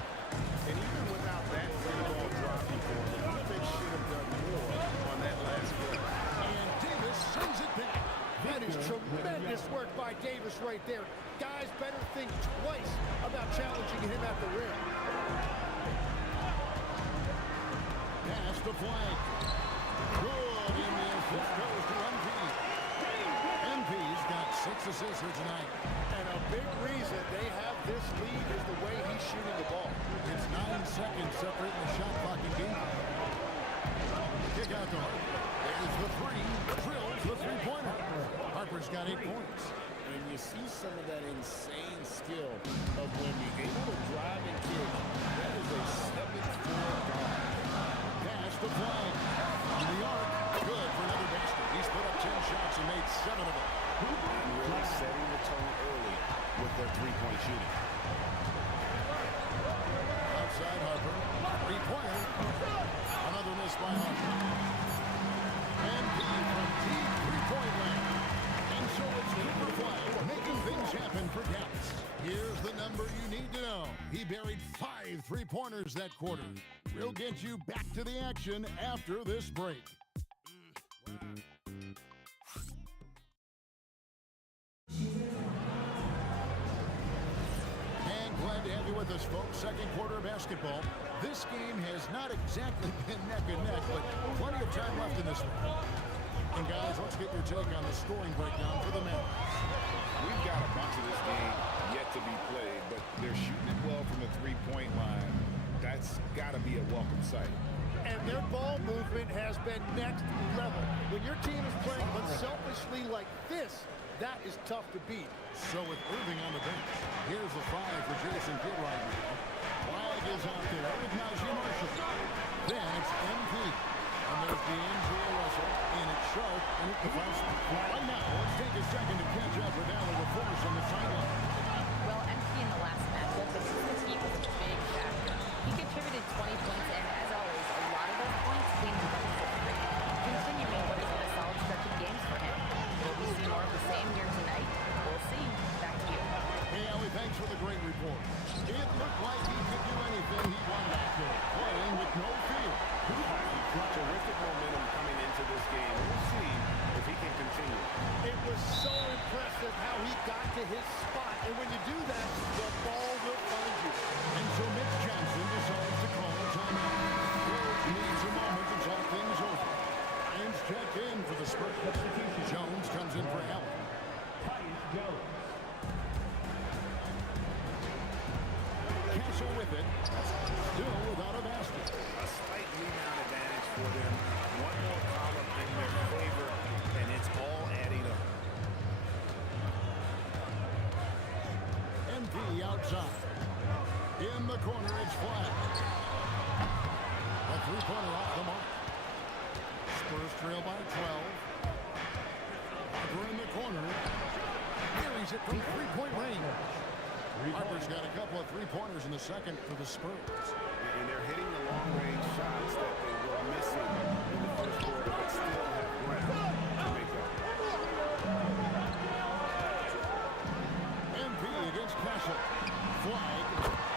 And even without that free ball dropping for him, the defense should have done more on that last play. And Davis sends it back. That is tremendous work by Davis right there. Guys better think twice about challenging him at the rim. Pass to Flag. Good in the assist goes to MP. MP's got 6 assists here tonight. And a big reason they have this lead is the way he's shooting the ball. It's 9 seconds separating the shot clock and game. Kick out to Harper. There's the 3. Drills the 3-pointer. Harper's got 8 points. And you see some of that insane skill of Wemby. Able to drive and kick. That is a 7'4" guard. Pass to Flag. On the arc. Good for another basket. He's put up 10 shots and made 7 of them. And really setting the tone early with their 3-point shooting. Harper. Three-pointer. Another miss by Harper. And deep from deep three-point land. And so it's Cooper Flag making things happen for Dallas. Here's the number you need to know. He buried 5 three-pointers that quarter. We'll get you back to the action after this break. And glad to have you with us, folks. Second quarter of basketball. This game has not exactly been neck and neck, but plenty of time left in this one. And guys, let's get your take on the scoring breakdown for the Mavericks. We've got a bunch of this game yet to be played, but they're shooting it well from the three-point line. That's got to be a welcome sight. And their ball movement has been next level. When your team is playing unselfishly like this, that is tough to beat. So with Irving on the bench, here's the 5 for Jason Kidd right now. Flag is out there with Najee Marshall. Then it's MP. And there's D'Angelo Russell in it sharp and at the foul spot. Right now, let's take a second to catch up with Allen LaForce on the sideline. Well, MP in the last matchup, but the heat was a big factor. He contributed 20 points, and as always, a lot of those points came from the three. Continuing what has been a solid stretch of games for him. Will we see more of the same here tonight? We'll see. Back to you. Hey, Allie, thanks for the great report. It looked like he could do anything he wanted out there, playing with no fear. Terrific momentum coming into this game. We'll see if he can continue. It was so impressive how he got to his spot. And when you do that, the ball will find you. And so Mitch Johnson decides to call a timeout. Coach needs a moment to talk things over. Ryan's checked in for the Spurs. Jones comes in for Allen. Castle with it. Still without a basket. A slight rebound advantage for them. One more column in their favor, and it's all adding up. MP outside. In the corner, it's flat. A three-pointer off the mark. Spurs trail by 12. Harper in the corner. Carries it from three-point range. Harper's got a couple of three-pointers in the second for the Spurs. And they're hitting the long-range shots that they were missing in the first quarter, but still have ground to make up. MP against Castle. Flag.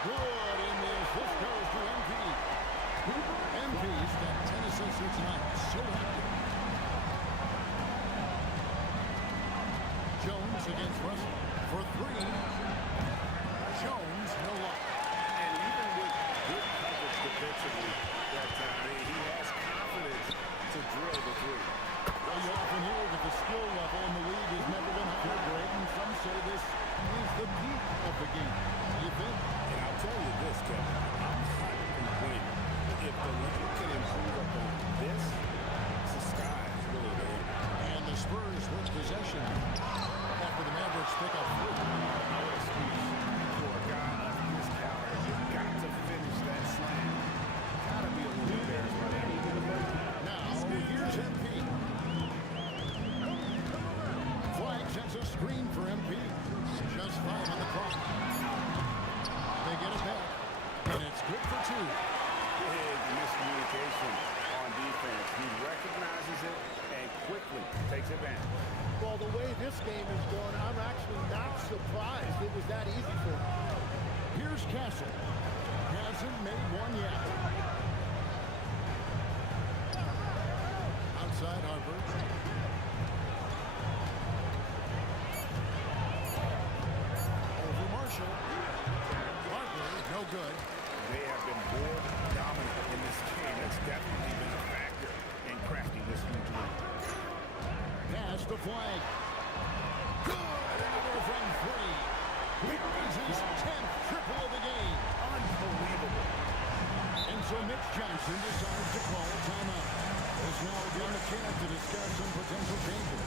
Good in this. This goes to MP. MP's got 10 assists here tonight. So active. Jones against Russell for 3. Jones, no luck. And even with good coverage defensively that time, he has confidence to drill the three. Well, you often hear that the skill level in the league has never been higher, Greg, and some say this is the peak of the game. What do you think? And I'll tell you this, Kevin, I'm not complaining. If the league can improve upon this, the sky is really the limit. And the Spurs with possession after the Mavericks pick up 3. No excuse for a guy of his caliber. You've got to finish that slam. Gotta be a little embarrassed by that. Now, here's MP. Flag sends a screen for MP. Just 5 on the clock. They get it back, and it's good for 2. Big miscommunication on defense. He recognizes it and quickly takes advantage. Well, the way this game is going, I'm actually not surprised it was that easy for him. Here's Castle. Hasn't made one yet. Outside Harper. Over Marshall. Harper, no good. They have been more dominant in this game. That's definitely been a factor in crafting this huge lead. Pass the flag. Good. Another from 3. He brings his 10th triple of the game. Unbelievable. And so Mitch Johnson decides to call a timeout. There's now again a chance to discuss some potential changes.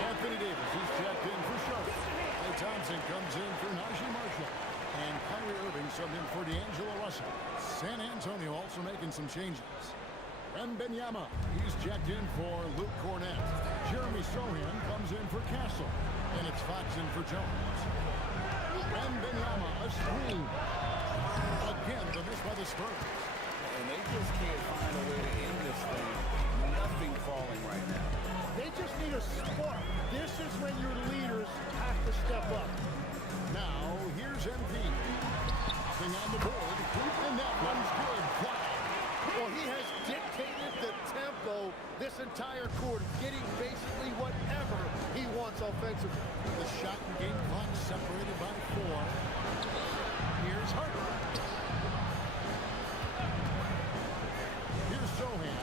Anthony Davis, he's checked in for Charlotte. Klay Thompson comes in for Najee Marshall. And Kyrie Irving subbed in for D'Angelo Russell. San Antonio also making some changes. Wembanyama, he's checked in for Luke Cornett. Jeremy Sohan comes in for Castle. And it's Fox in for Jones. Wembanyama, a screen. Again, the miss by the Spurs. And they just can't find a way to end this thing. Nothing falling right now. They just need a spark. This is when your leaders have to step up. Now, here's MP. Thing on the board, and that one's good. Flag. Well, he has dictated the tempo this entire quarter, getting basically whatever he wants offensively. The shot and game clock separated by 4. Here's Harper. Here's Sohan.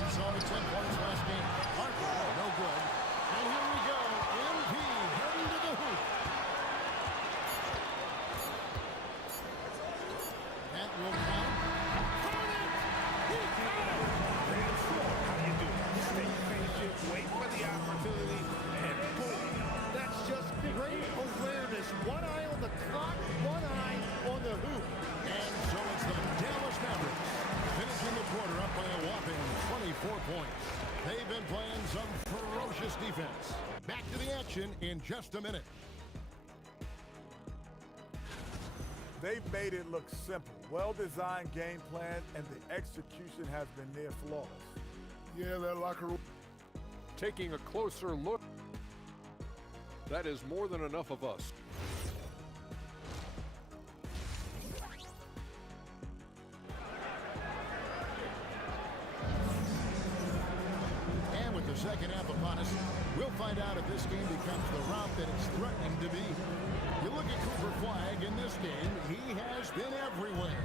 He's only 10 points last game. Harper, no good. And here we go. MP heading to the hoop. That will count. How do you do it? Stay patient, wait for the opportunity, and boom. That's just great awareness. One eye on the clock, one eye on the hoop. And so it's the Dallas Mavericks finishing the quarter up by a whopping 24 points. They've been playing some ferocious defense. Back to the action in just a minute. They've made it look simple. Well-designed game plan, and the execution has been near flawless. Yeah, that locker room. Taking a closer look. That is more than enough of us. And with the second half upon us, we'll find out if this game becomes the route that it's threatening to be. You look at Cooper Flag in this game, he has been everywhere.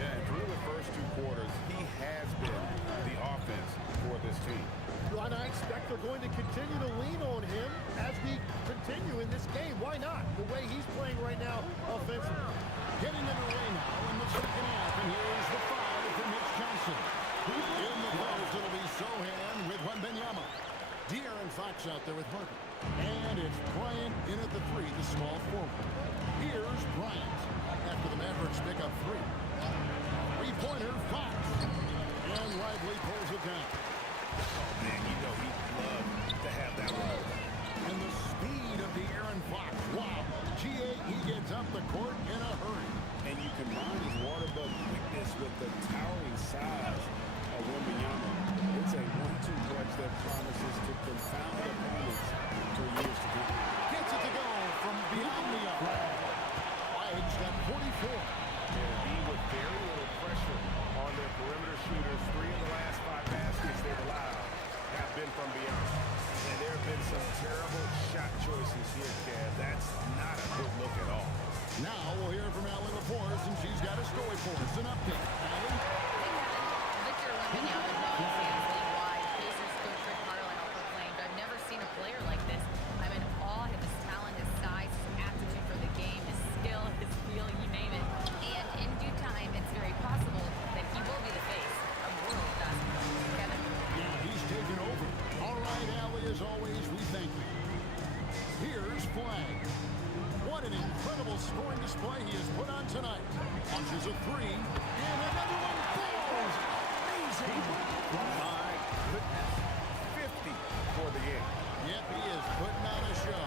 Yeah, and through the first 2 quarters, he has been the offense for this team. And I expect they're going to continue to lean on him as we continue in this game. Why not? The way he's playing right now offensively. Getting underway now in the second half, and here's the foul for Mitch Johnson. In the post, it'll be Sohan with Wembanyama. De'Aaron Fox out there with Harper. And it's Bryant in at the 3, the small forward. Here's Bryant after the Mavericks pick up 3. Three-pointer, Fox. And Lively pulls it down. Oh, man, you know he'd love to have that one. And the speed of De'Aaron Fox. Wow. He gets up the court in a hurry. And you combine his water bug quickness with the towering size of Wembanyama. It's a 1-2 punch that promises to confound opponents for years to come. Gets it to go from beyond the arc. Flags got 44. And B with very little pressure on their perimeter shooters. 3 of the last 5 baskets they've allowed have been from beyond. And there have been some terrible shot choices here, Kev. That's not a good look at all. Now we'll hear from Allie LaForce, and she's got a story for us. An update. Allie? Victor Wembanyama knows fans league-wide. Pacers coach Rick Carlisle proclaimed, "I've never seen a player like this. I'm in awe of his talent, his size, his aptitude for the game, his skill, his feel, you name it. And in due time, it's very possible that he will be the face of world basketball." Kevin? Yeah, he's taken over. All right, Allie, as always, we thank you. Here's Flag. What an incredible scoring display he has put on tonight. Punches a 3, and another one falls. Amazing. My goodness. 50 for the game. Yep, he is putting on a show.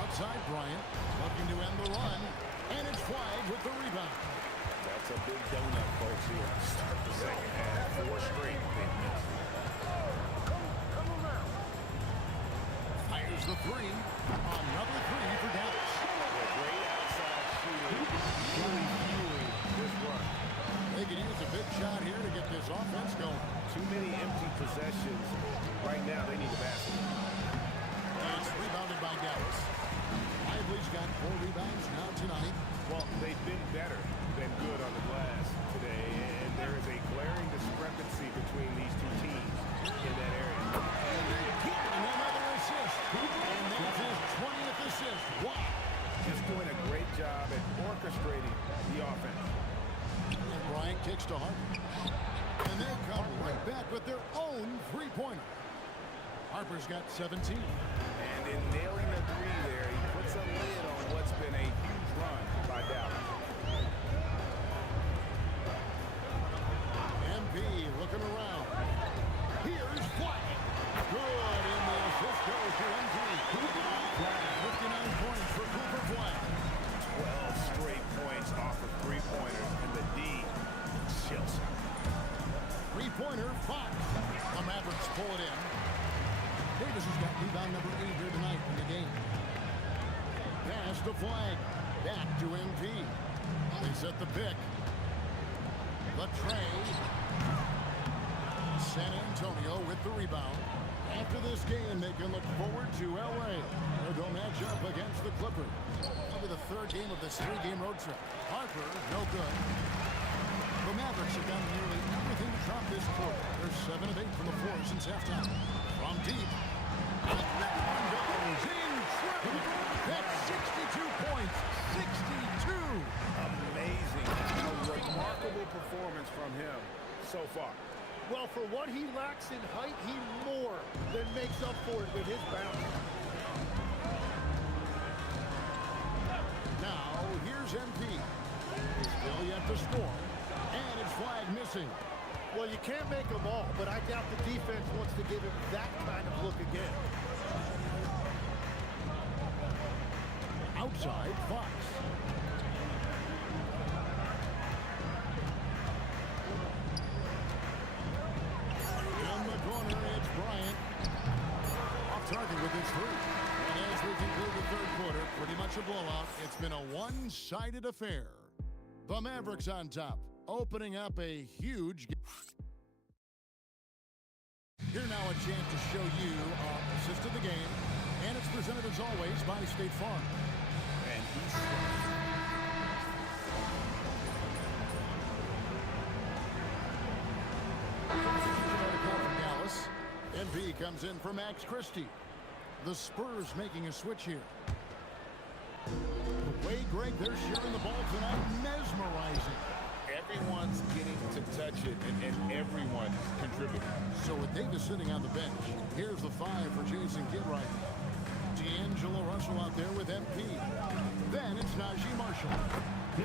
Outside Bryant, looking to end the run, and it's Flag with the rebound. That's a big donut, folks, here. Start the second half. 4 straight they've missed. Fires the 3. Another 3 for Dallas. A great outside shooting. Really fueling this run. They could use a big shot here to get this offense going. Too many empty possessions. Right now, they need a basket. It's rebounded by Dallas. Lively's got 4 rebounds now tonight. Well, they've been better than good on the glass today, and there is a glaring discrepancy between these 2 teams in that area. And another assist. And that's his 20th assist. Wow. Just doing a great job at orchestrating the offense. And Bryant kicks to Harper. And they come right back with their own 3-pointer. Harper's got 17. And in nailing the 3 there, he puts a lid on what's been a huge run by Dallas. lost a flag. Back to MP. They set the pick. The tray. San Antonio with the rebound. After this game, they can look forward to L.A., where they'll match up against the Clippers. That'll be the third game of this three-game road trip. Harper, no good. The Mavericks have done nearly everything to drop this quarter. They're 7 of 8 from the floor since halftime. From deep. And that one goes in triple. That's 62 points. 62. Amazing. A remarkable performance from him so far. Well, for what he lacks in height, he more than makes up for it with his bounce. Now, here's MP. Still yet to score. And his flag missing. Well, you can't make them all, but I doubt the defense wants to give him that kind of look again. Outside, Fox. In the corner, it's Bryant. Off target with his three. And as we conclude the third quarter, pretty much a blowout. It's been a one-sided affair. The Mavericks on top, opening up a huge game. Here now a chance to show you our assist of the game. And it's presented as always by State Farm. And he's from Dallas. MP comes in for Max Christie. The Spurs making a switch here. The way, Greg, they're sharing the ball tonight, mesmerizing. Everyone's getting to touch it, and everyone contributing. So with Davis sitting on the bench, here's the 5 for Jason Kidright. D'Angelo Russell out there with MP. Then it's Najee Marshall.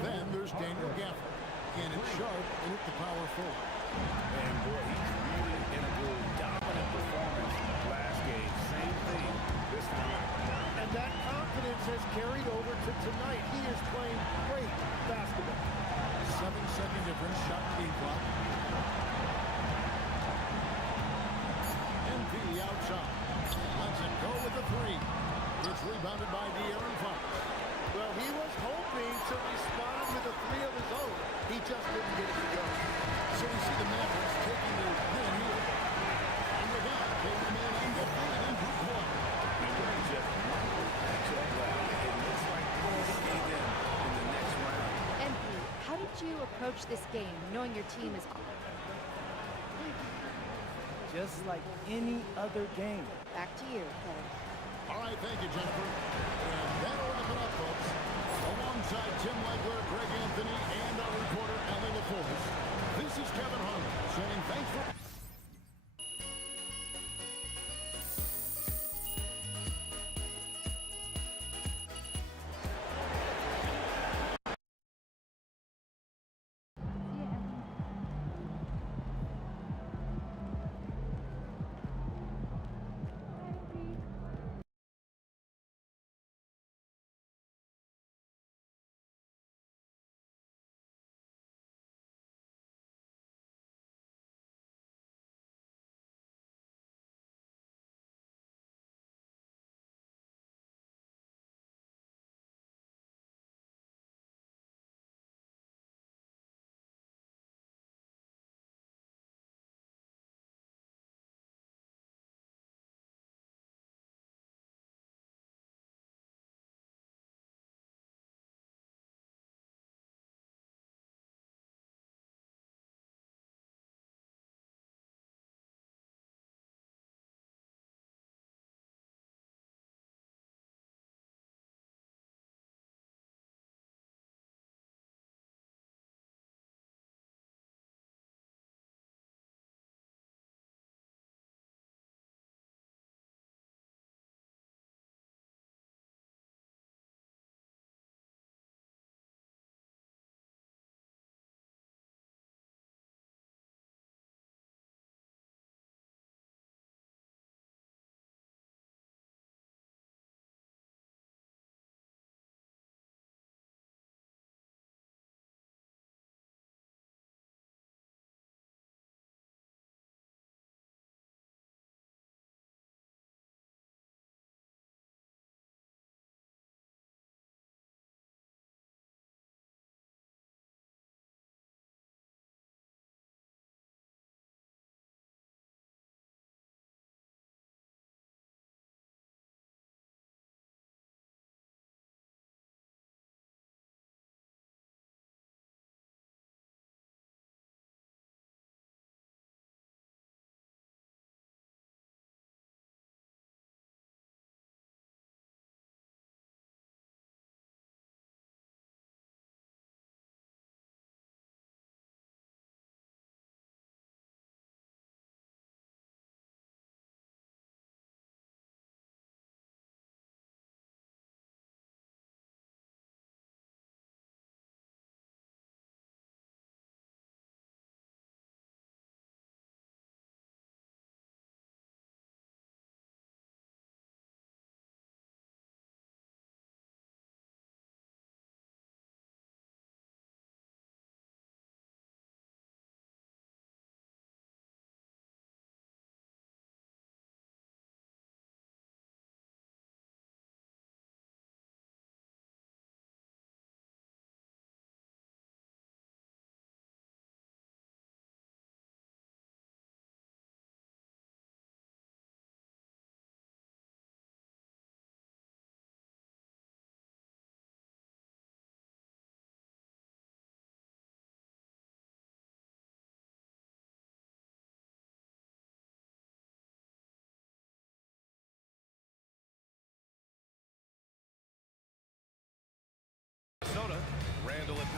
Then there's Daniel Gafford. Gannon Sharp in at the power forward. And boy, he's really in a good, dominant performance last game. Same thing this time. And that confidence has carried over to tonight. He is playing great basketball. 7-second difference, shot clock. MP outside. Lets it go with the 3. It's rebounded by De'Aaron Fox. Well, he was hoping to respond with a 3 of his own. He just didn't get it to go. So we see the Mavericks taking their win here. And with that, they remain undefeated in Group 1. And we're just one matchup round. It looks like we'll see them in the next round. MP, how did you approach this game, knowing your team is Just like any other game. back to you, Kevin? All right, thank you, Jennifer. And that'll wrap it up, folks. Alongside Tim Legler, Greg Anthony, and our reporter, Allie LaForce, this is Kevin Harlan saying thanks for...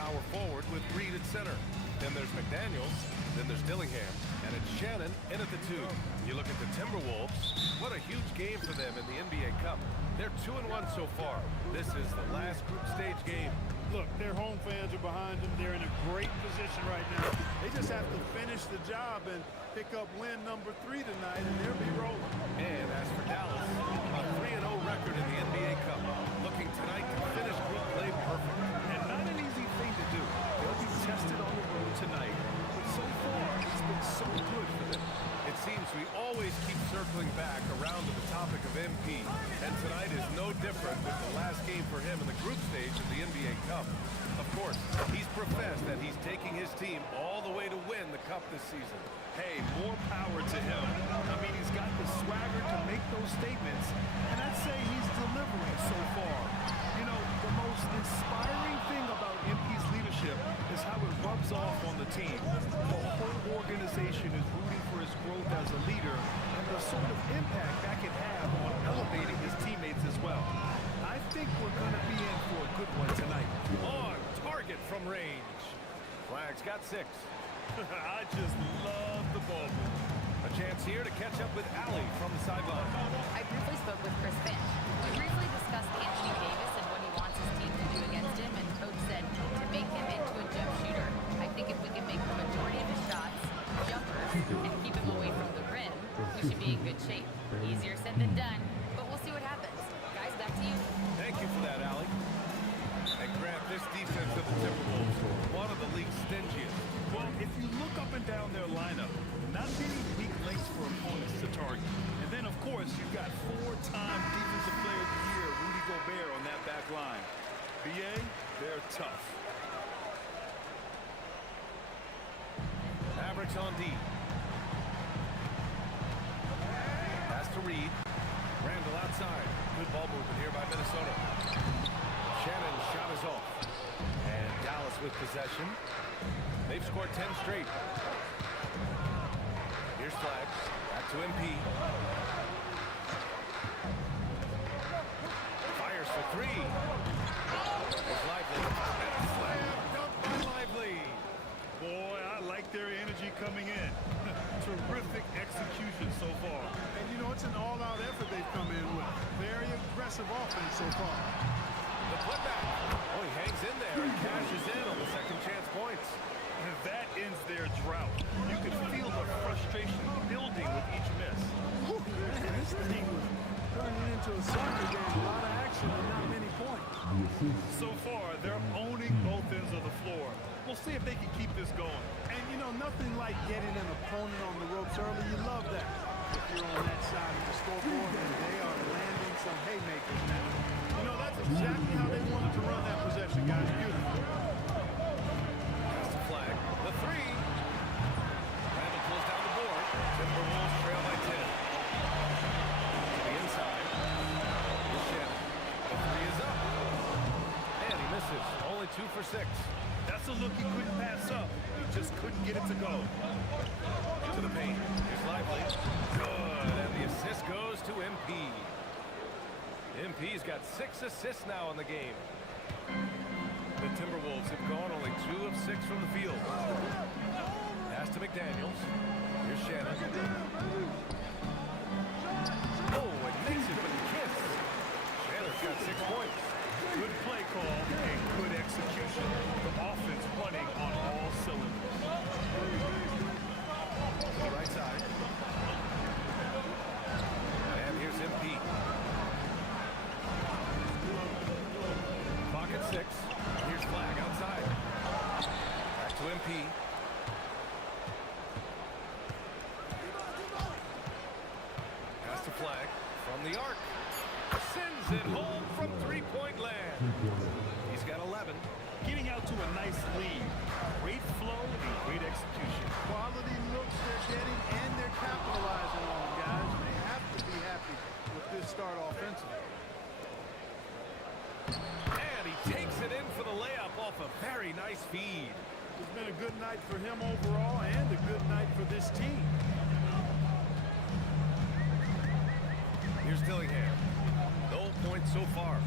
power forward with Reed at center. Then there's McDaniels. Then there's Dillingham. And it's Shannon in at the 2. You look at the Timberwolves. What a huge game for them in the NBA Cup. They're 2-1 so far. This is the last group stage game. Look, their home fans are behind them. They're in a great position right now. They just have to finish the job and pick up win number 3 tonight, and they'll be rolling. And as for Dallas, a 3-0 record in the NBA Cup. Looking tonight to finish group play perfect. And not an easy thing to do. They'll be tested on the road tonight. But so far, it's been so good for them. It seems we always keep circling back around to the topic of MP, and tonight is no different with the last game for him in the group stage of the NBA Cup. Of course, he's professed that he's taking his team all the way to win the Cup this season. Hey, more power to him. I mean, he's got the swagger to make those statements, and I'd say he's delivering so far. You know, the most inspiring thing about MP's leadership is how it rubs off on the team. The whole organization is rooting for his growth as a leader and the sort of impact that can have on elevating his teammates as well. I think we're going to be in for a good one tonight. On target from range. Flag's got 6. I just love the ball. A chance here to catch up with Allie from the sideline. I briefly spoke with Chris Finch. We briefly discussed Anthony Davis and what he wants his team to do against him, and Coach said to make him into a jump shooter. I think if we can make the majority of his shots jumpers and keep him away from the rim, we should be in good shape. Easier said than done, but we'll see what happens. Guys, back to you. Thank you for that, Allie. And Grant, this defense of the Timberwolves, one of the league's stingiest. Well, if you look up and down their lineup, not many weak links for opponents to target. And then, of course, you've got 4-time Defensive Player of the Year, Rudy Gobert, on that back line. BA, they're tough. Mavericks on D. Pass to Reed. Randall outside. Good ball movement here by Minnesota. Shannon's shot is off. And Dallas with possession. They've scored 10 straight. Here's Flag. Back to MP. Fires for 3. There's Lively. And slam dunk by Lively. Boy, I like their energy coming in. Terrific execution so far. And you know, it's an all-out effort they've come in with. Very aggressive offense so far. The putback. Oh, he hangs in there and cashes in on the second chance points. And that ends their drought. You can feel the frustration building with each miss. Whew, man, this thing was turning into a soccer game. A lot of action and not many points. So far, they're owning both ends of the floor. We'll see if they can keep this going. And, you know, nothing like getting an opponent on the ropes early. You love that. If you're on that side of the scoreboard, and they are landing some haymakers now. You know, that's exactly how they wanted to run that possession, guys. Beautiful. That's the Flag. The 3. Randall pulls down the board. Timberwolves trail by 10. To the inside. Here's Shannon. The 3 is up. And he misses. Only 2 for 6. That's a look he couldn't pass up. He just couldn't get it to go. To the paint. Here's Lively. Good. And the assist goes to MP. MP's got 6 assists now in the game. The Timberwolves have gone only 2 of 6 from the field. Pass to McDaniels. Here's Shannon. Oh, and makes it with a kiss. Shannon's got 6 points. Good play call and good execution. The offense running on all cylinders. To the right side. And here's MP. Pocket 6. Here's Flag outside. Back to MP. Pass to Flag from the arc. Sends it home from three-point land. He's got 11. Getting out to a nice lead. Great flow and great execution. Quality looks they're getting and they're capitalizing on, guys. They have to be happy with this start offensively. And he takes it in for the layup off a very nice feed. It's been a good night for him overall and a good night for this team. Here's Dillingham. No points so far.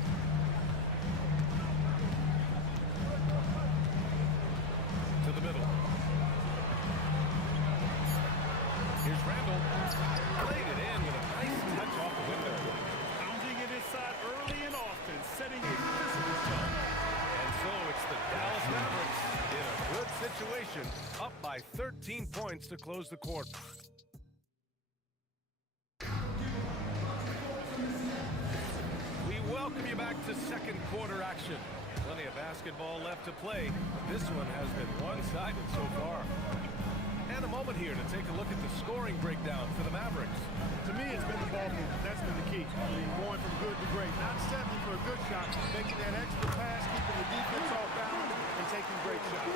action, up by 13 points to close the quarter. We welcome you back to second quarter action. Plenty of basketball left to play. This one has been one-sided so far. And a moment here to take a look at the scoring breakdown for the Mavericks. To me, it's been the ball movement. That's been the key. I mean, going from good to great. Not settling for a good shot, making that extra pass, keeping the defense off balance, and taking great shots.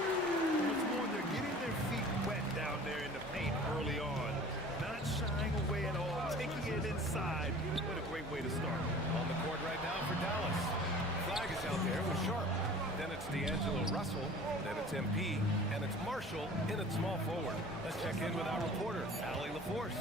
What's more, they're getting their feet wet down there in the paint early on. Not shying away at all, taking it inside. What a great way to start. On the court right now for Dallas. Flag is out there with Sharp. Then it's D'Angelo Russell. Then it's MP. And it's Marshall in at small forward. Let's check in with our reporter, Allie LaForce.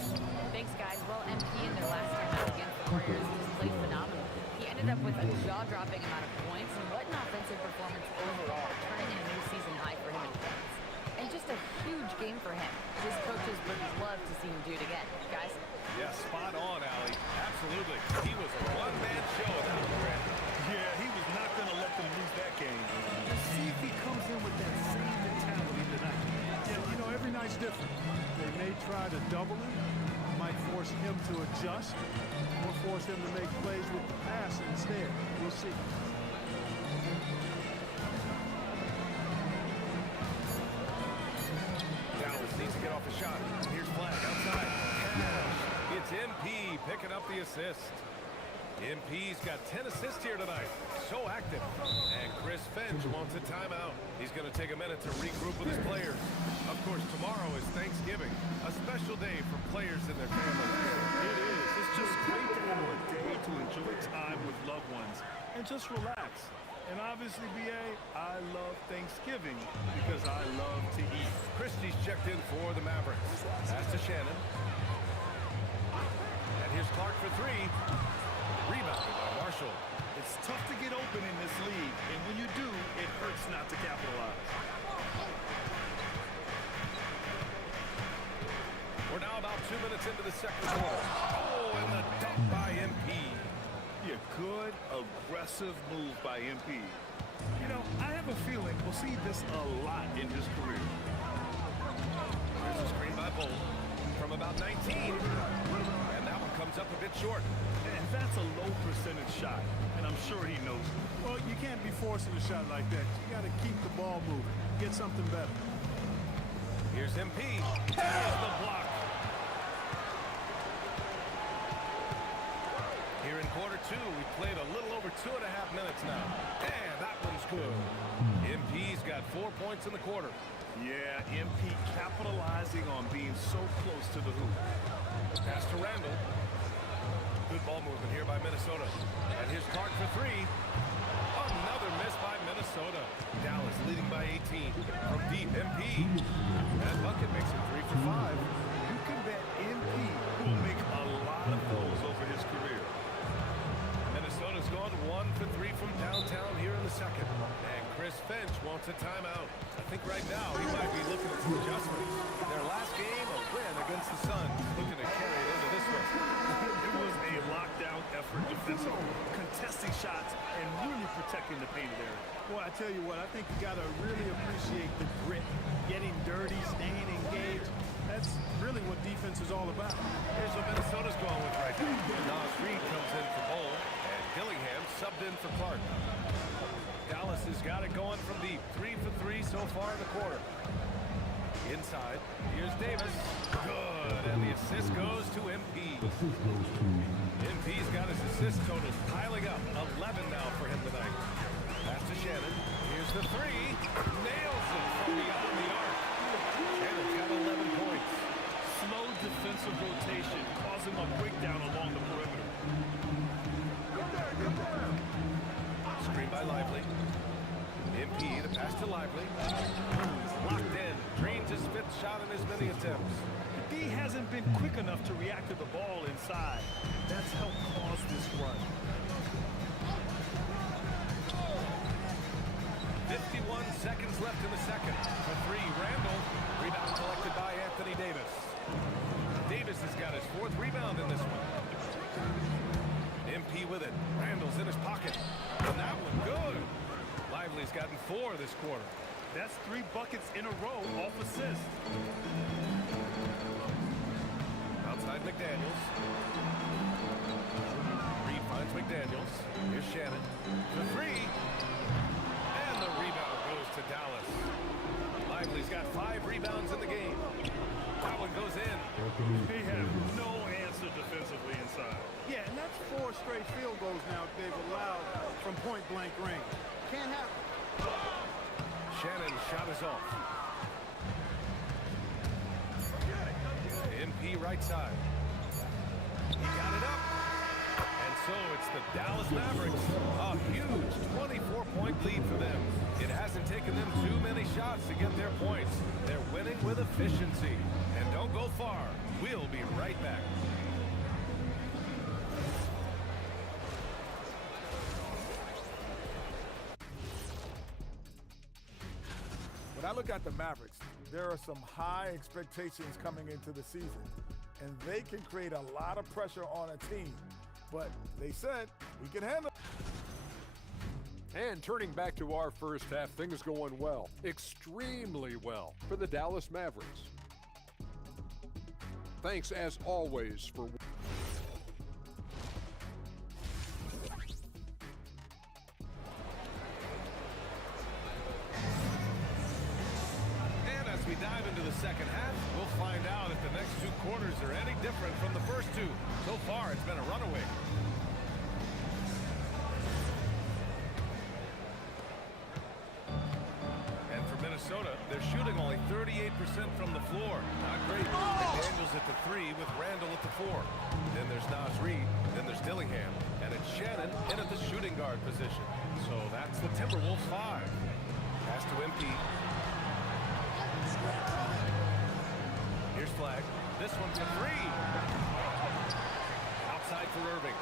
Thanks, guys. Well, MP in their last time out against the Warriors just played phenomenal. He ended up with a jaw-dropping amount of points, and what an offensive performance overall, turning in a new season high for him in points. And just a huge game for him. His coaches would love to see him do it again. Guys? Yeah, spot on, Allie. Absolutely. He was a one-man show in that one. Yeah, he was not going to let them lose that game. Just see if he comes in with that same mentality tonight. Yeah, you know, every night's different. They may try to double him, might force him to adjust, or force him to make plays with the pass instead. We'll see. Dallas needs to get off a shot. Here's Flag outside. Cash. It's MP picking up the assist. MP's got 10 assists here tonight. So active. And Chris Finch wants a timeout. He's going to take a minute to regroup with his players. Of course, tomorrow is Thanksgiving, a special day for players and their families. It is. It's just great to have a day to enjoy time with loved ones and just relax. And obviously, BA, I love Thanksgiving because I love to eat. Christie's checked in for the Mavericks. Pass to Shannon. And here's Clark for three. Rebounded by Marshall. It's tough to get open in this league, and when you do, it hurts not to capitalize. We're now about 2 minutes into the second quarter. Oh, and the dunk by MP. Yeah, good, aggressive move by MP. You know, I have a feeling we'll see this a lot in his career. Here's a screen by Bull from about 19. And that one comes up a bit short. And that's a low percentage shot, and I'm sure he knows it. Well, you can't be forcing a shot like that. You got to keep the ball moving. Get something better. Here's MP. There's the block. Here in quarter two, we played a little over 2.5 minutes now. And that one's good. MP's got 4 points in the quarter. Yeah, MP capitalizing on being so close to the hoop. Pass to Randall. Good ball movement here by Minnesota. And here's Clark for three. Another miss by Minnesota. Dallas leading by 18 from deep. MP. And Bucket makes it 3 for 5. You can bet MP will make a lot of those over his career. Minnesota's gone 1 for 3 from downtown here in the second. And Chris Finch wants a timeout. I think right now he might be looking at some adjustments. Their last game, a win against the Suns. Looking to carry it into this one. It was a lockdown effort defensively, contesting shots and really protecting the painted area. Well, I tell you what, I think you got to really appreciate the grit, getting dirty, staying engaged. That's really what defense is all about. Here's what Minnesota's going with right now. Nas Reed comes in for Bull, and Dillingham subbed in for Clark. Dallas has got it going from deep. 3 for 3 so far in the quarter. Inside, here's Davis. Good, and the assist goes to MP. MP's got his assist total piling up. 11 now for him tonight. Pass to Shannon. Here's the three. Nails it from beyond the arc. Shannon's got 11 points. Slow defensive rotation causing a breakdown along the perimeter. Screen by Lively. MP, the pass to Lively. Locked in. Drains his 5th shot in as many attempts. D hasn't been quick enough to react to the ball inside. That's helped cause this run. 51 seconds left in the second. For three, Randall. Rebound collected by Anthony Davis. Davis has got his 4th rebound in this one. MP with it. Randall's in his pocket. And that one good. Lively's gotten 4 this quarter. That's 3 buckets in a row off assist. Outside McDaniels. Reed finds McDaniels. Here's Shannon. The 3. And the rebound goes to Dallas. Lively's got 5 rebounds in the game. That one goes in. They have no answer defensively inside. Yeah, and that's 4 straight field goals now they've allowed from point-blank range. Can't happen. Shannon's shot is off. MP right side. He got it up. And so it's the Dallas Mavericks. A huge 24-point lead for them. It hasn't taken them too many shots to get their points. They're winning with efficiency. And don't go far. We'll be right back. When I look at the Mavericks, there are some high expectations coming into the season, and they can create a lot of pressure on a team. But they said we can handle it. And turning back to our first half, things going well, extremely well for the Dallas Mavericks. Thanks as always for We dive into the second half. We'll find out if the next 2 quarters are any different from the first 2. So far, it's been a runaway. And for Minnesota, they're shooting only 38% from the floor. Not great. McDaniels at the 3 with Randall at the 4. Then there's Naz Reid. Then there's Dillingham. And it's Shannon in at the shooting guard position. So that's the Timberwolves 5. Pass to MP. Here's Flag. This one's a 3. Outside for Irving.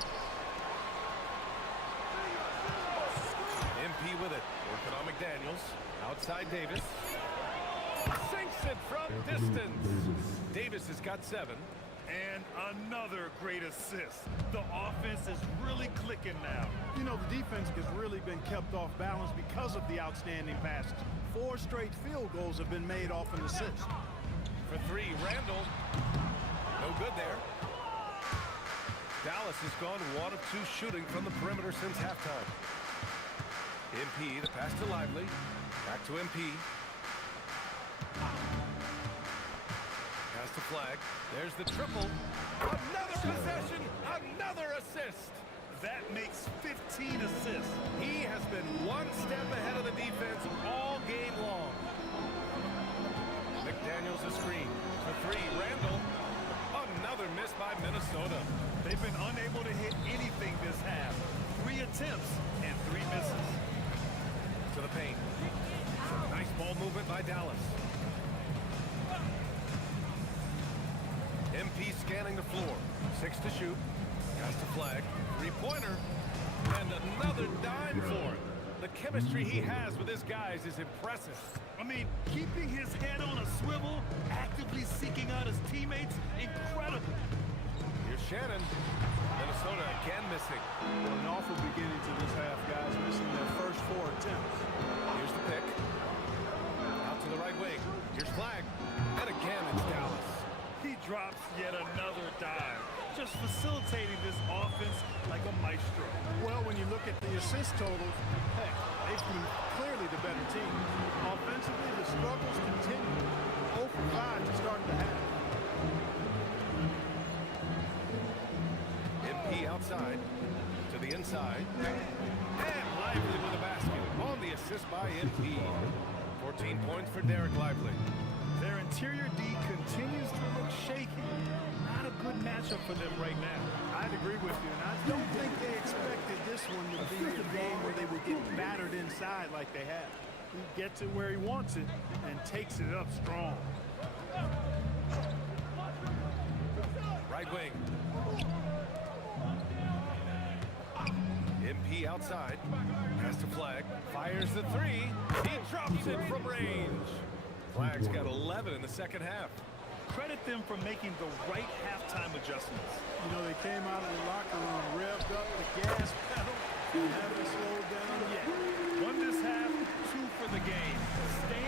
MP with it. Working on McDaniels. Outside Davis. Sinks it from distance. Davis has got 7. And another great assist. The offense is really clicking now. You know, the defense has really been kept off balance because of the outstanding passes. 4 straight field goals have been made off an assist. For 3, Randall. No good there. Dallas has gone 1 of 2 shooting from the perimeter since halftime. MP, the pass to Lively. Back to MP. Pass to Flag. There's the triple. Another possession. Another assist. That makes 15 assists. He has been 1 step ahead of the defense all game long. McDaniels a screen. For 3, Randall. Another miss by Minnesota. They've been unable to hit anything this half. 3 attempts and 3 misses. To the paint. Nice ball movement by Dallas. MP scanning the floor. 6 to shoot. Pass to Flag. 3-pointer. And another dime for him. The chemistry he has with his guys is impressive. I mean, keeping his head on a swivel, actively seeking out his teammates, incredible. Here's Shannon. Minnesota again missing. An awful beginning to this half, guys, missing their first 4 attempts. Here's the pick. Out to the right wing. Here's Flag. And again, it's Dallas. He drops yet another dive, just facilitating this offense like a maestro. Well, when you look at the assist totals, heck, they've been clearly the better team. Offensively, the struggles continue. 0 for 5 to start the half. MP outside to the inside. And Lively with a basket on the assist by MP. 14 points for Derek Lively. Their interior D continues to look shaky. Not a good matchup for them right now. I'd agree with you, and I don't think they expected this one to be a game where they would get battered inside like they have. He gets it where he wants it and takes it up strong. Right wing. MP outside. Pass to Flag. Fires the 3. He drops it from range. Flag's got 11 in the second half. Credit them for making the right halftime adjustments. You know, they came out of the locker room, revved up the gas pedal, and haven't slowed down yet. Won this half, 2 for the game. Stay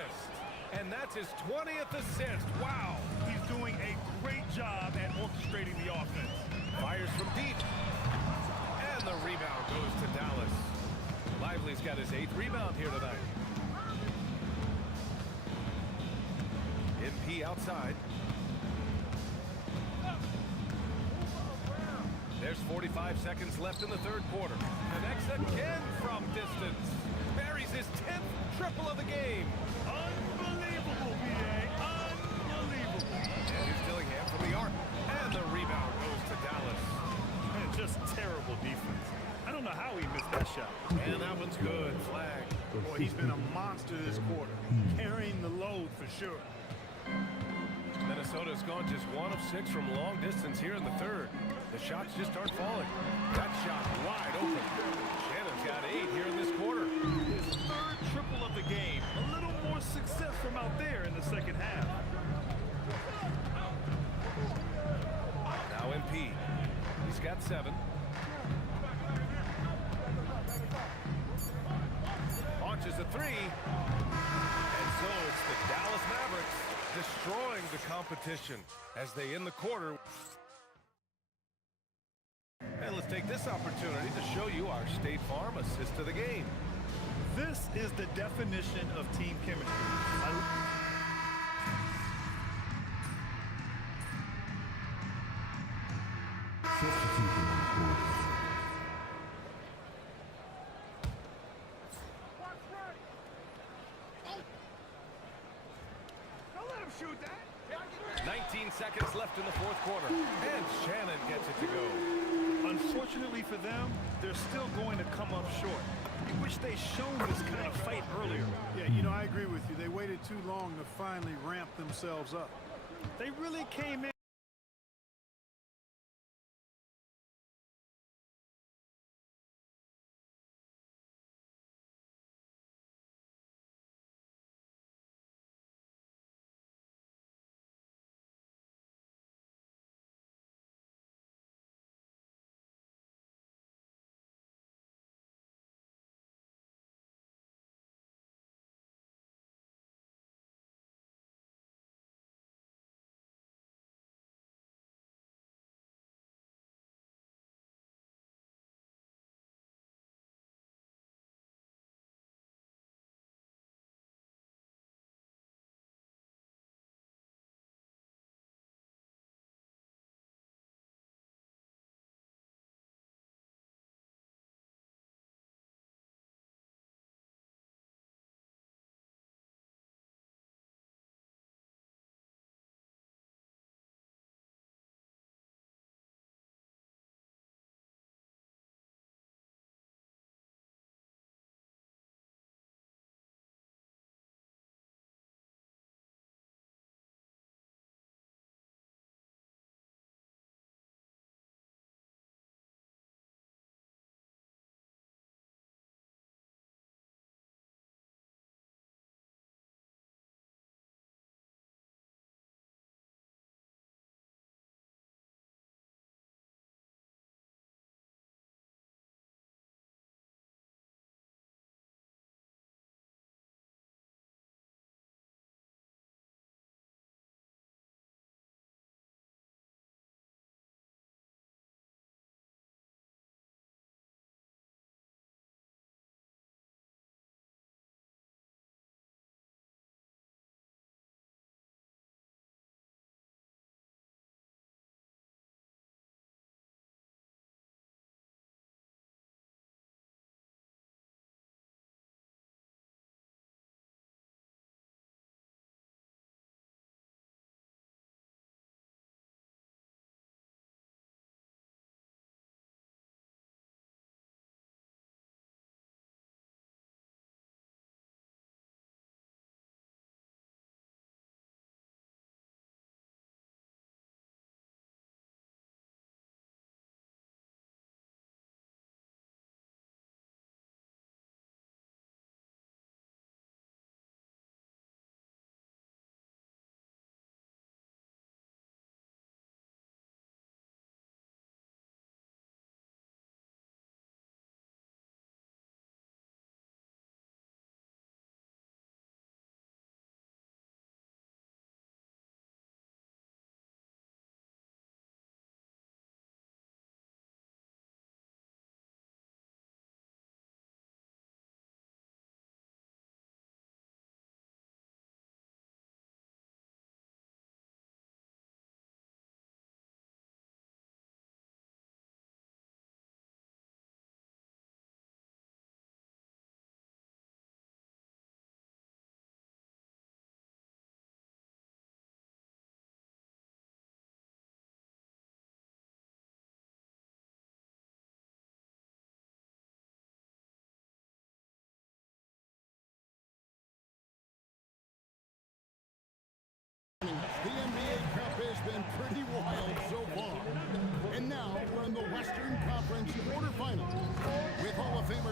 assist. And that's his 20th assist. Wow. He's doing a great job at orchestrating the offense. Fires from deep. And the rebound goes to Dallas. Lively's got his 8th rebound here tonight. MP outside. There's 45 seconds left in the third quarter. Connects again from distance. Buries his 10th triple of the game. Unbelievable, B.A. Unbelievable. Here's Dillingham from the arc. And the rebound goes to Dallas. Man, just terrible defense. I don't know how he missed that shot. And that one's good. Flag. Boy, he's been a monster this quarter. Carrying the load for sure. Minnesota's gone just 1 of 6 from long distance here in the third. The shots just aren't falling. That shot wide open. Shannon's got 8 here in this quarter. His 3rd triple of the game. A little more success from out there in the second half. Now MP. He's got 7. Launches a 3. And so it's the Dallas Mavericks destroying the competition as they end the quarter. And let's take this opportunity to show you our State Farm assist of the game. This is the definition of team chemistry. Don't let him shoot that. 19 seconds left in the fourth quarter. And Shannon gets it to go. Unfortunately for them, they're still going to come up short. I wish they shown this kind of fight earlier. Yeah, you know, I agree with you. They waited too long to finally ramp themselves up. They really came in.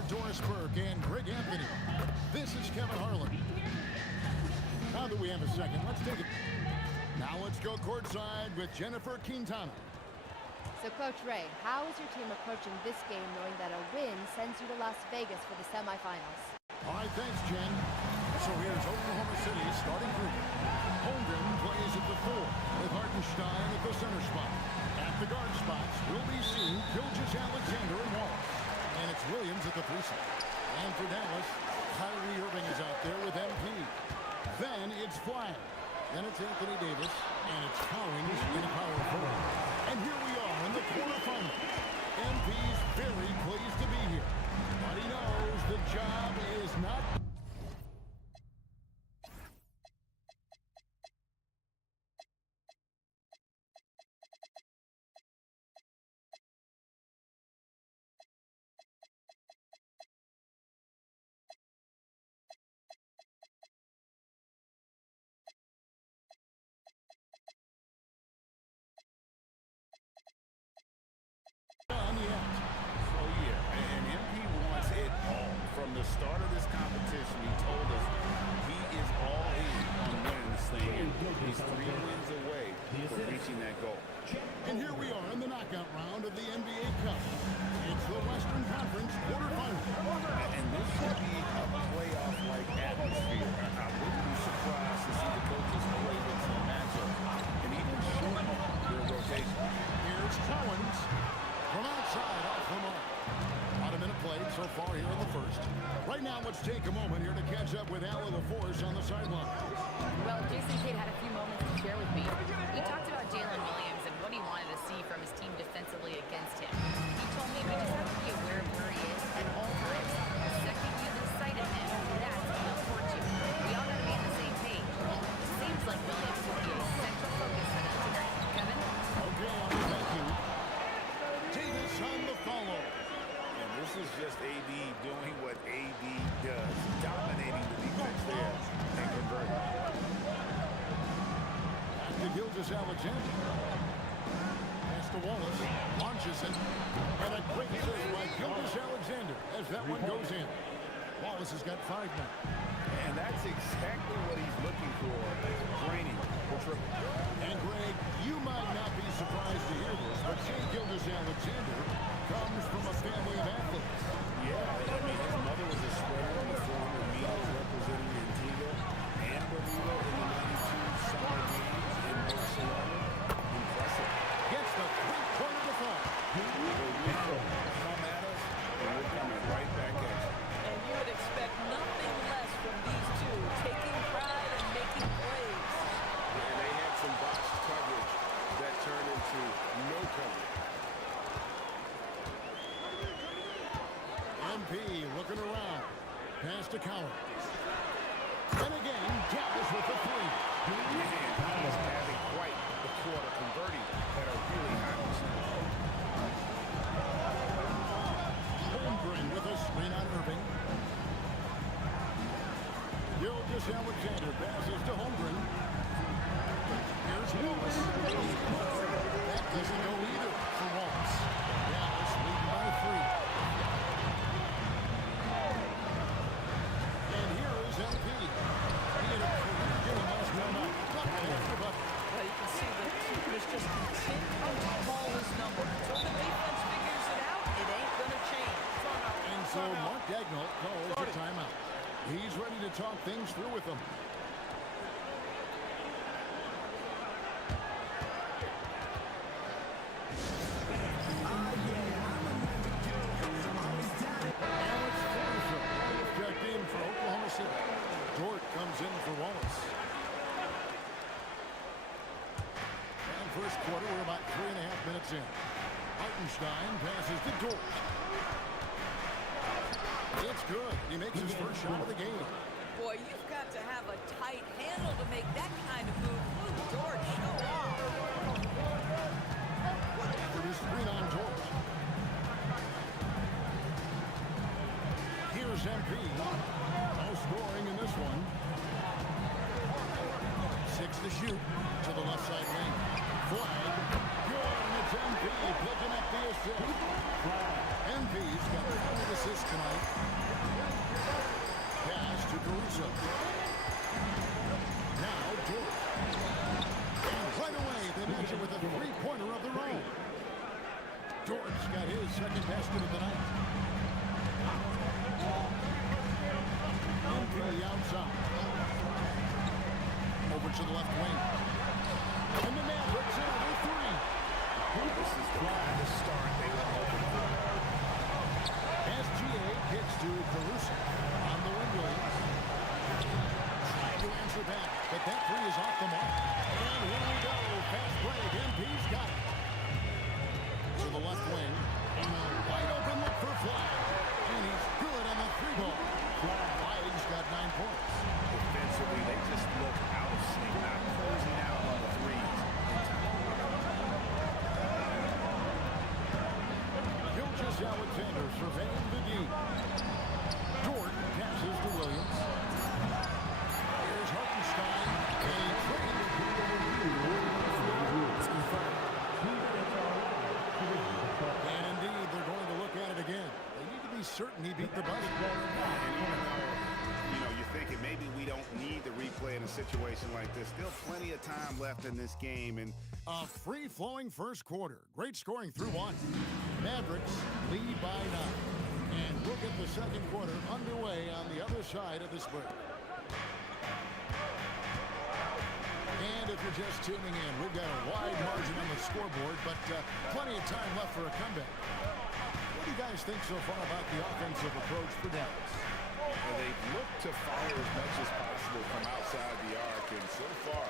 Doris Burke and Greg Anthony. This is Kevin Harlan. Now that we have a second, let's take it. Now let's go courtside with Jennifer Quintana. So, Coach Ray, how is your team approaching this game knowing that a win sends you to Las Vegas for the semifinals? All right, thanks, Jen. So here's Oklahoma City starting group. Holmgren plays at the 4 with Hartenstein at the center spot. At the guard spots, we'll be seeing Gilgeous Alexander and Wallace. And it's Williams at the 3 spot. And for Dallas, Kyrie Irving is out there with MP. Then it's Flag. Then it's Anthony Davis. And it's Cowens in a power forward. And here we are in the quarterfinals. MP's very pleased to be here. But he knows the job is not... From the start of this competition, he told us he is all in on winning this thing, and he's 3 wins away from reaching that goal. And here we are in the knockout round of the NBA Cup. It's the Western Conference quarterfinals. And this should be a playoff-like atmosphere. I wouldn't be surprised to see the coaches play with some matchups and even shorten their rotation. Here's Cowens from outside off the mark. About a minute played so far here in the first. Right now, let's take a moment here to catch up with Allie LaForce on the sideline. Well, Jason Kidd had a few moments to share with me. He talked about Jalen Williams and what he wanted to see from his team defensively against him. He told me we just have to be aware of where he is at all times. The second you lose sight of him, that's when he'll hurt you. We all got to be on the same page. It seems like Williams will be a central focus for them tonight. Kevin? Okay, thank you. Davis on the follow. And this is just AD doing what AD does, dominating the defense there and converting. Back to Gilgeous Alexander. Pass to Wallace. Launches it. And a quick save by Gilgeous Alexander as that one goes in. Wallace has got 5 now. And that's exactly what he's looking for, draining the triple. And Greg, you might not be surprised to hear this, but Shea Gilgeous Alexander comes from a family of athletes. Yeah, I mean, his mother was a spreader in the form of Milos representing Antigua and Bermuda in the 92 Summer Games in Barcelona. Impressive. Gets the 3-pointer to fall. Come at us, and we're coming right back at you. And you would expect nothing less from these two, taking pride and making plays. And they had some box coverage that turned into no coverage. MP looking around. Pass to Cowens. And again, Dallas with the 3. Man, Dallas having quite the quarter, converting at a really high percentage. Holmgren with a screen on Irving. Gilgeous Alexander passes to Holmgren. Here's Wallace. That doesn't go either for Wallace. Dallas leading by 3. And here is MP. He had a career game last night. Well, you can see the team is just continuing to call his number. Until the defense figures it out, it ain't going to change. And so Mark Dagnall calls a timeout. He's ready to talk things through with them. Checked in for Oklahoma City. Dort comes in for Wallace. And first quarter, we're about 3.5 minutes in. Hartenstein passes to Dort. It's good. He makes his first shot of the game. Boy, you've got to have a tight handle to make that kind of move. Luke Dort, show off. For his screen on Dort. Here's MP. No scoring in this one. 6 to shoot to the left side lane. Flag. Good, and It's MP picking up the assist. MP's got 5 assists tonight. Pass to Caruso. Now Dort. And right away they match it with a three-pointer of their own. Dort's got his second basket of the night. MP outside. Over to the left wing. And the Mavericks another three. This is the kind of start they were hoping for. SGA kicks to Caruso on the wing lane. Trying to answer back, but that three is off the mark. And here we go. Fast break. MP's got it. To the left wing. And a wide open look for Flag. And he's good on the three ball. Flag's got 9 points. Defensively, they just look out of sync, not closing out on the threes. Gilgeous Alexander surveying the D. Dort passes to Williams. Here's Hartenstein. And he trades. And indeed, they're going to look at it again. They need to be certain he beat the buzzer. You know, you're thinking maybe we don't need the replay in a situation like this. Still plenty of time left in this game. And a free-flowing first quarter. Great scoring through one. Mavericks lead by 9. And we'll get the second quarter underway on the other side of this break. And if you're just tuning in, we've got a wide margin on the scoreboard, but plenty of time left for a comeback. What do you guys think so far about the offensive approach for Dallas? they've looked to fire as much as possible from outside the arc, and so far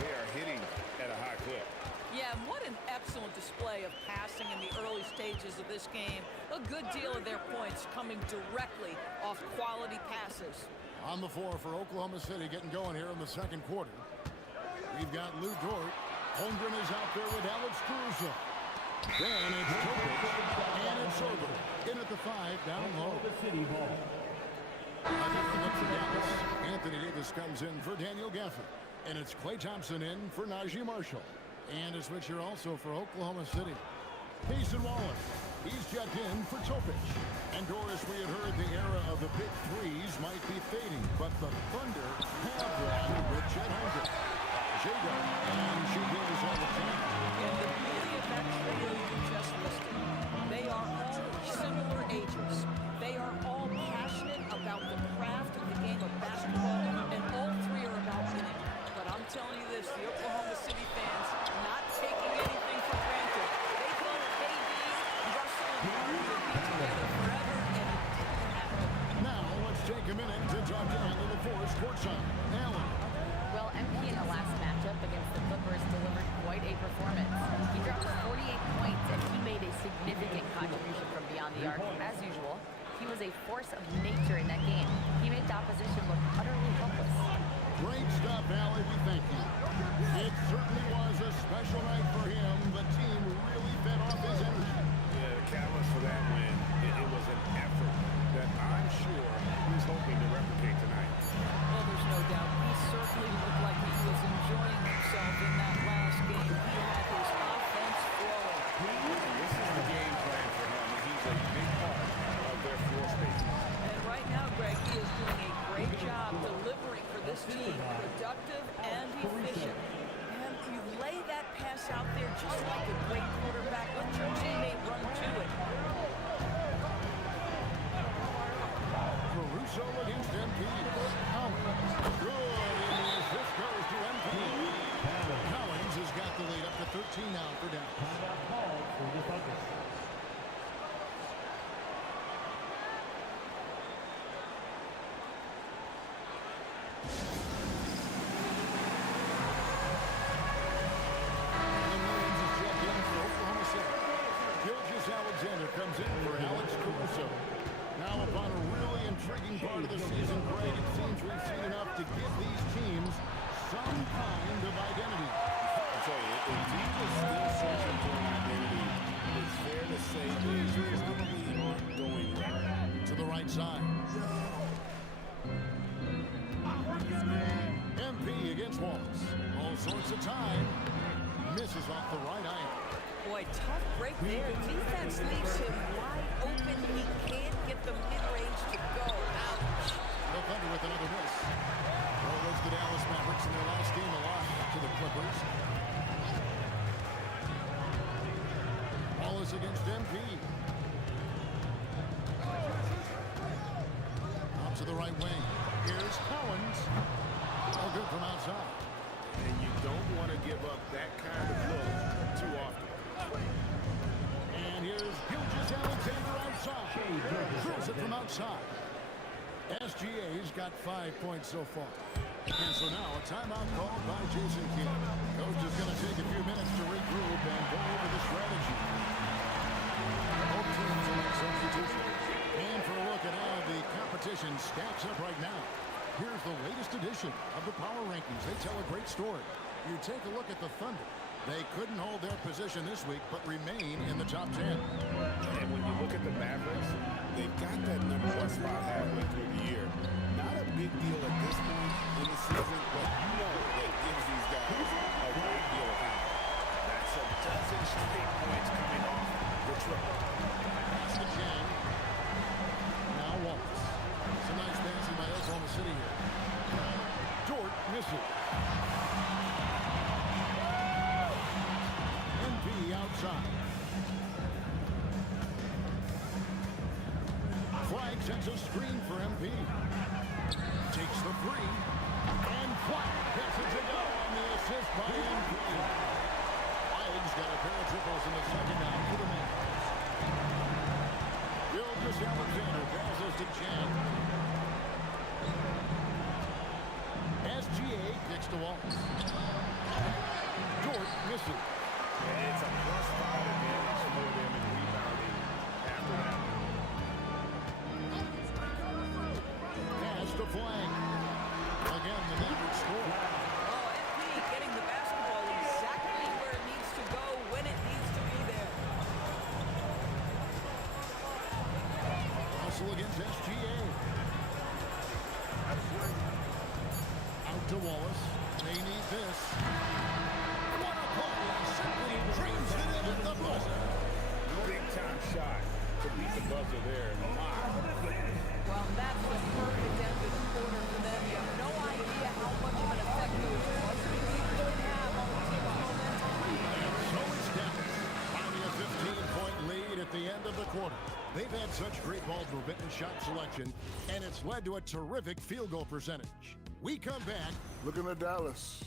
they are hitting at a high clip. Yeah, and what an excellent display of passing in the early stages of this game. A good deal of their points coming directly off quality passes. On the floor for Oklahoma City getting going here in the second quarter. We've got Lou Dort. Holmgren is out there with Alex Caruso. Then it's Topic. And it's over. In at the 5, down low. Up for Dallas. Anthony Davis comes in for Daniel Gafford. And it's Klay Thompson in for Najee Marshall. And a switcher also for Oklahoma City. Mason Wallace. He's checked in for Topic. And Doris, we had heard the era of the big threes might be fading, but the Thunder have one with Chet Holmgren. Jago, and she gives all the time. And the beauty of that trio you just listed, they are all similar ages. They are all passionate about the craft of the game of basketball, and all three are about winning. But I'm telling you this, the Oklahoma City fans not taking anything for granted. They thought KD, Russell, and Harden would be together forever, and it didn't happen. Now let's take a minute to talk to Alan LaForce courtside. Alan. Well, MP in the last matchup against the Clippers delivered quite a performance. He dropped 48 points, and he made a significant contribution from beyond the arc, as usual. He was a force of nature in that game. He made the opposition look utterly helpless. Great stuff, Allie. We thank you. It certainly was a special night for him. The team really fed off his energy. Yeah, the catalyst for that win, it was an effort that I'm sure he's hoping to replicate tonight. Well, there's no doubt. He certainly looked like he was enjoying himself in that last game. He had his offense flowing. This is the game plan for him, and he's a big part of their floor space. And right now, Greg, he is doing a great job delivering for this team, productive and efficient. And you lay that pass out there just like a great quarterback. Let your teammate run to it. Caruso against MP. Collins. Good. And the assist goes to MP. Collins has got the lead up to 13 now for Dallas. Alexander comes in for Alex Caruso. Now upon a really intriguing part of the season, Greg, it seems we've seen enough to give these teams some kind of identity. I'll tell you, if teams are still searching for an identity, it's fair to say things probably aren't going right. To the right side. MP against Wallace. All sorts of time. Misses off the right eye. Boy, tough break there. Defense leaves him wide open. He can't get the mid-range to go. Ouch. The Thunder with another miss. Well, there's the Dallas Mavericks in their last game alive to the Clippers. Wallace against MP. Out to the right wing. Here's Collins. All good from outside. And you don't want to give up that kind of look too often. And here's Gilgeous-Alexander outside. Throws it from outside. SGA's got 5 points so far. And so now a timeout called by Jason Kidd. Coach is going to take a few minutes to regroup and go over the strategy. Both teams will make substitutions. And for a look at how the competition stacks up right now, here's the latest edition of the Power Rankings. They tell a great story. You take a look at the Thunder. They couldn't hold their position this week, but remain in the top 10. And when you look at the Mavericks, they've got that number one spot halfway through the year. Not a big deal at this point in the season, but you know that gives these guys a great deal of confidence. That's a dozen straight points coming off the triple. Pass to Chang. Now Wallace. It's a nice passing by Oklahoma City here. Dort misses. Outside. Flag sends a screen for MP. Takes the three. And Flag passes it out on the assist by MP. Flag's got a pair of triples in the second half for the Mavericks. Gilgeous-Alexander passes to Chan. SGA kicks the wall. Dort misses. And it's a +5 advantage for them in rebounding after that. Pass to Flag. Again, the Mavericks score. Oh, MP getting the basketball exactly where it needs to go when it needs to be there. Hustle against SGA. Out to Wallace. They need this. Dreams it in at the buzzer. Big time shot to beat the buzzer there. Well, that's the perfect end of the quarter for them. You have no idea how much of an effect those buzzer beaters could have on the team's momentum. So it's Dallas. Finding a 15-point lead at the end of the quarter. They've had such great ball movement and shot selection, and it's led to a terrific field goal percentage. We come back. Looking at Dallas.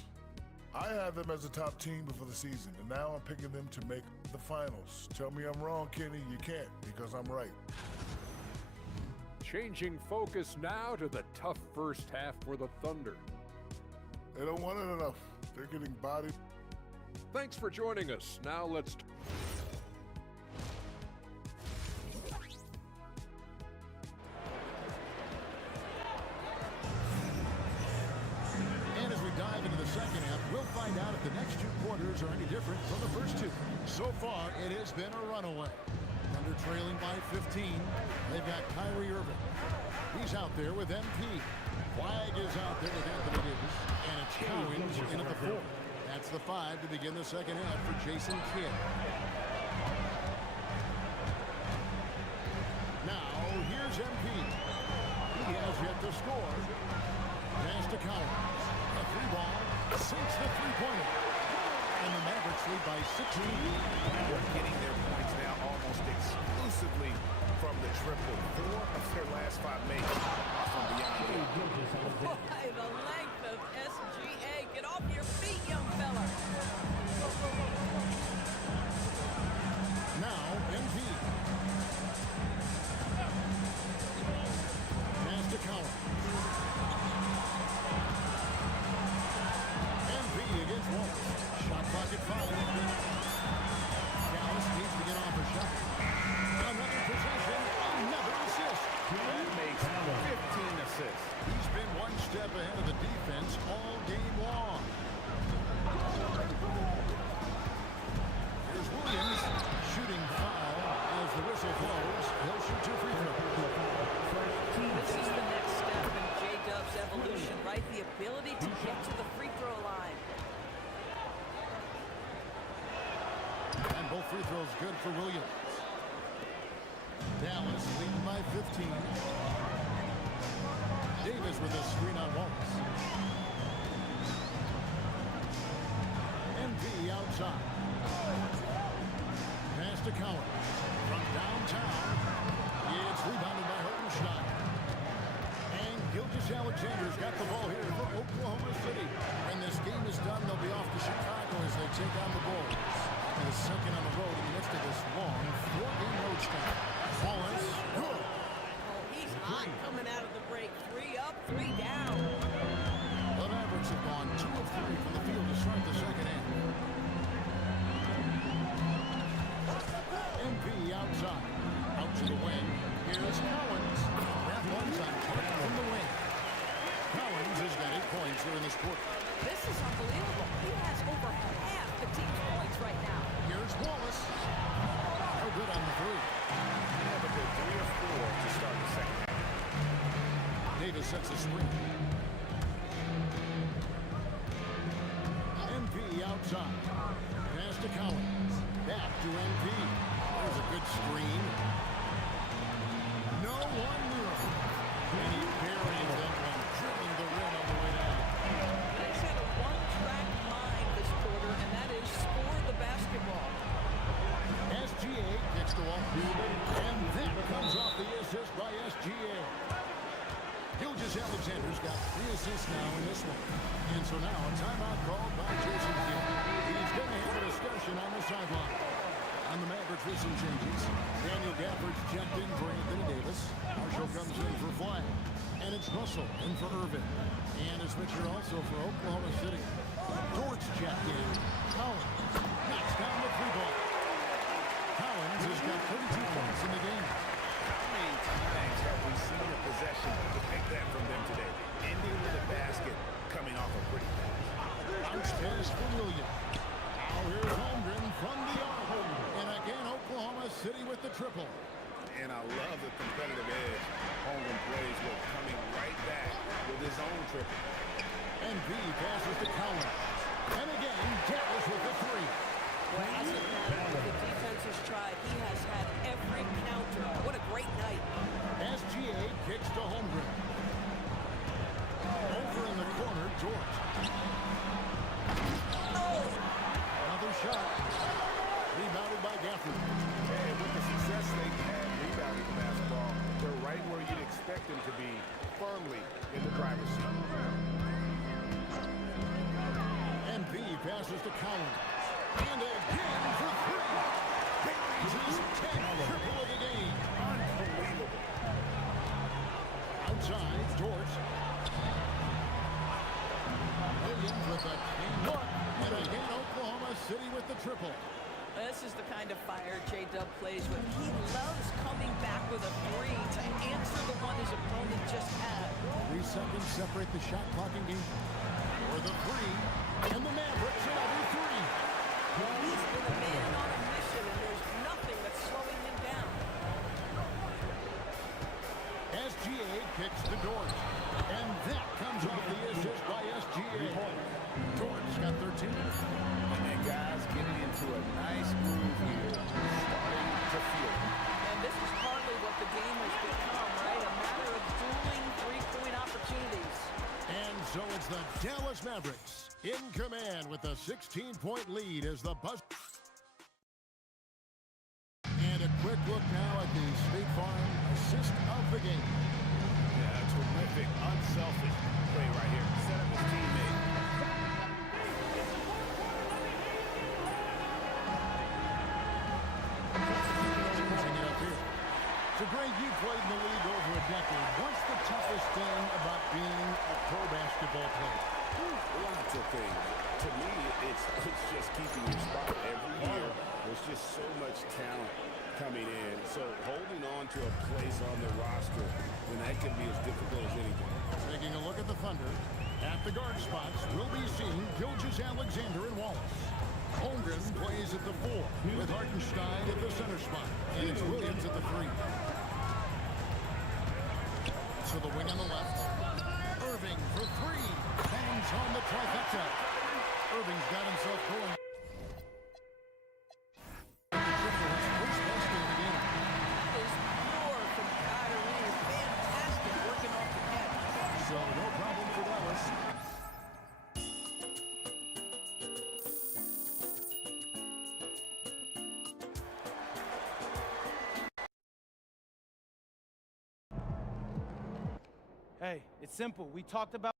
I had them as a top team before the season, and now I'm picking them to make the finals. Tell me I'm wrong, Kenny. You can't, because I'm right. Changing focus now to the tough first half for the Thunder. They don't want it enough. They're getting bodied. Thanks for joining us. Now let's... And as we dive into the second half, we'll find out if the next two quarters are any different from the first two. So far, it has been a runaway. Thunder trailing by 15. They've got Kyrie Irving. He's out there with MP. Flag is out there with Anthony Davis. And it's Collins in at the 4. That's the 5 to begin the second half for Jason Kidd. Now, here's MP. He has yet to score. Pass to Collins. A three ball. Sinks the three-pointer. And the Mavericks lead by 16. They're getting their points now almost exclusively from the triple. 4 of their last 5 makes from beyond it. Boy, the length of SGA. Get off your feet, young fella. Now, MP. Pass to Collins. MP against Wallace. Shot clock at 5. Dallas needs to get off a shot. Another possession, another assist. That makes 15 assists. He's been one step ahead of the defense all game long. Here's Williams shooting foul as the whistle blows. He'll shoot 2 free throws. This is the next step in J-Dub's evolution, right? The ability to get to the free throw line. free throw is good for Williams. Dallas leading by 15. Davis with a screen on Wallace. MV outside. Pass to Cowan. From downtown. It's rebounded by Hartenstein. And Gilgeous-Alexander's got the ball here for Oklahoma City. When this game is done, they'll be off to Chicago as they take on the Bulls. And the second on the road in the midst of this long 4-game road stop. Wallace, good. Oh, he's hot coming out of the break. 3 up, 3 down. The Mavericks have gone 2 of 3 from the field to start the second half. MV outside. Out to the wing. Here's Collins. That one's on target from the wing. Collins has got 8 points here in this quarter. This is unbelievable. He has over half the team's points right now. Here's Wallace. No good on the 3. Yeah, but they're 3 of 4 to start the second half. Davis sets a screen. MP outside. Pass to Collins. Back to MP. There's a good screen. No one near him. And he buries that one, drilling the rim on the way down. He's had a one-track mind this quarter, and that is score the basketball. SGA kicks the wall. And that comes off the assist by SGA. Gilgeous-Alexander's got 3 assists now in this one. And so now a timeout called by Jason Kidd. He's going to have a discussion on the sideline. On the Mavericks with some changes. Daniel Gafford's checked in for Anthony Davis. Marshall comes in for Flag. And it's Russell in for Irvin. And a switcher also for Oklahoma City. Dortz checked in. Collins knocks down the 3-ball. Collins has got 32 points in the game. How many times have we seen a possession like that from them today? Ending with a basket, coming off a pretty pass. Bounce pass for Williams. Now here's Holmgren from the arc. And again, Oklahoma City with the triple. And I love the competitive edge Holmgren plays with, coming right back with his own triple. And B passes to Collins. And again, Dallas with the 3. Boy, hasn't mattered what the defense has tried. He has had every counter. What a great night. SGA kicks to Holmgren. Over in the corner, George. Another shot. Rebounded by Gafford. And with the success they've had rebounding the basketball, they're right where you'd expect them to be, firmly in the driver's seat. And B passes to Collins. And again for 3. Buries his 10th triple of the game. Unbelievable. Outside, George. Williams with a clean look. And again, Oklahoma City with the triple. This is the kind of fire J-Dub plays with. He loves coming back with a 3 to answer the one his opponent just had. 3 seconds separate the shot clock and game. For the 3. And the Mavericks another 3. He's been a man on a mission, and there's nothing that's slowing him down. SGA kicks to Dort. And that comes off the assist by SGA. Dort's got 13. And guys getting into a nice groove here, starting to feel it. And this is partly what the game has become, right? A matter of dueling 3-point opportunities. And so it's the Dallas Mavericks in command with a 16-point lead as the buzz. And a quick look now at the State Farm assist of the game. Yeah, a terrific, unselfish play right here. Set up his teammate. So, Greg, you played in the league over a decade. What's the toughest thing about being a pro basketball player? Lots of things. To me, it's just keeping your spot. Every year, there's just so much talent coming in. So holding on to a place on the roster, then that can be as difficult as anything. Taking a look at the Thunder. At the guard spots, we'll be seeing Gilgeous-Alexander and Wallace. Holmgren plays at the 4, with Hartenstein at the center spot. And it's Williams at the 3. To the wing on the left. Irving for 3. Bangs on the trifecta. Irving's got himself going. Hey, it's simple. We talked about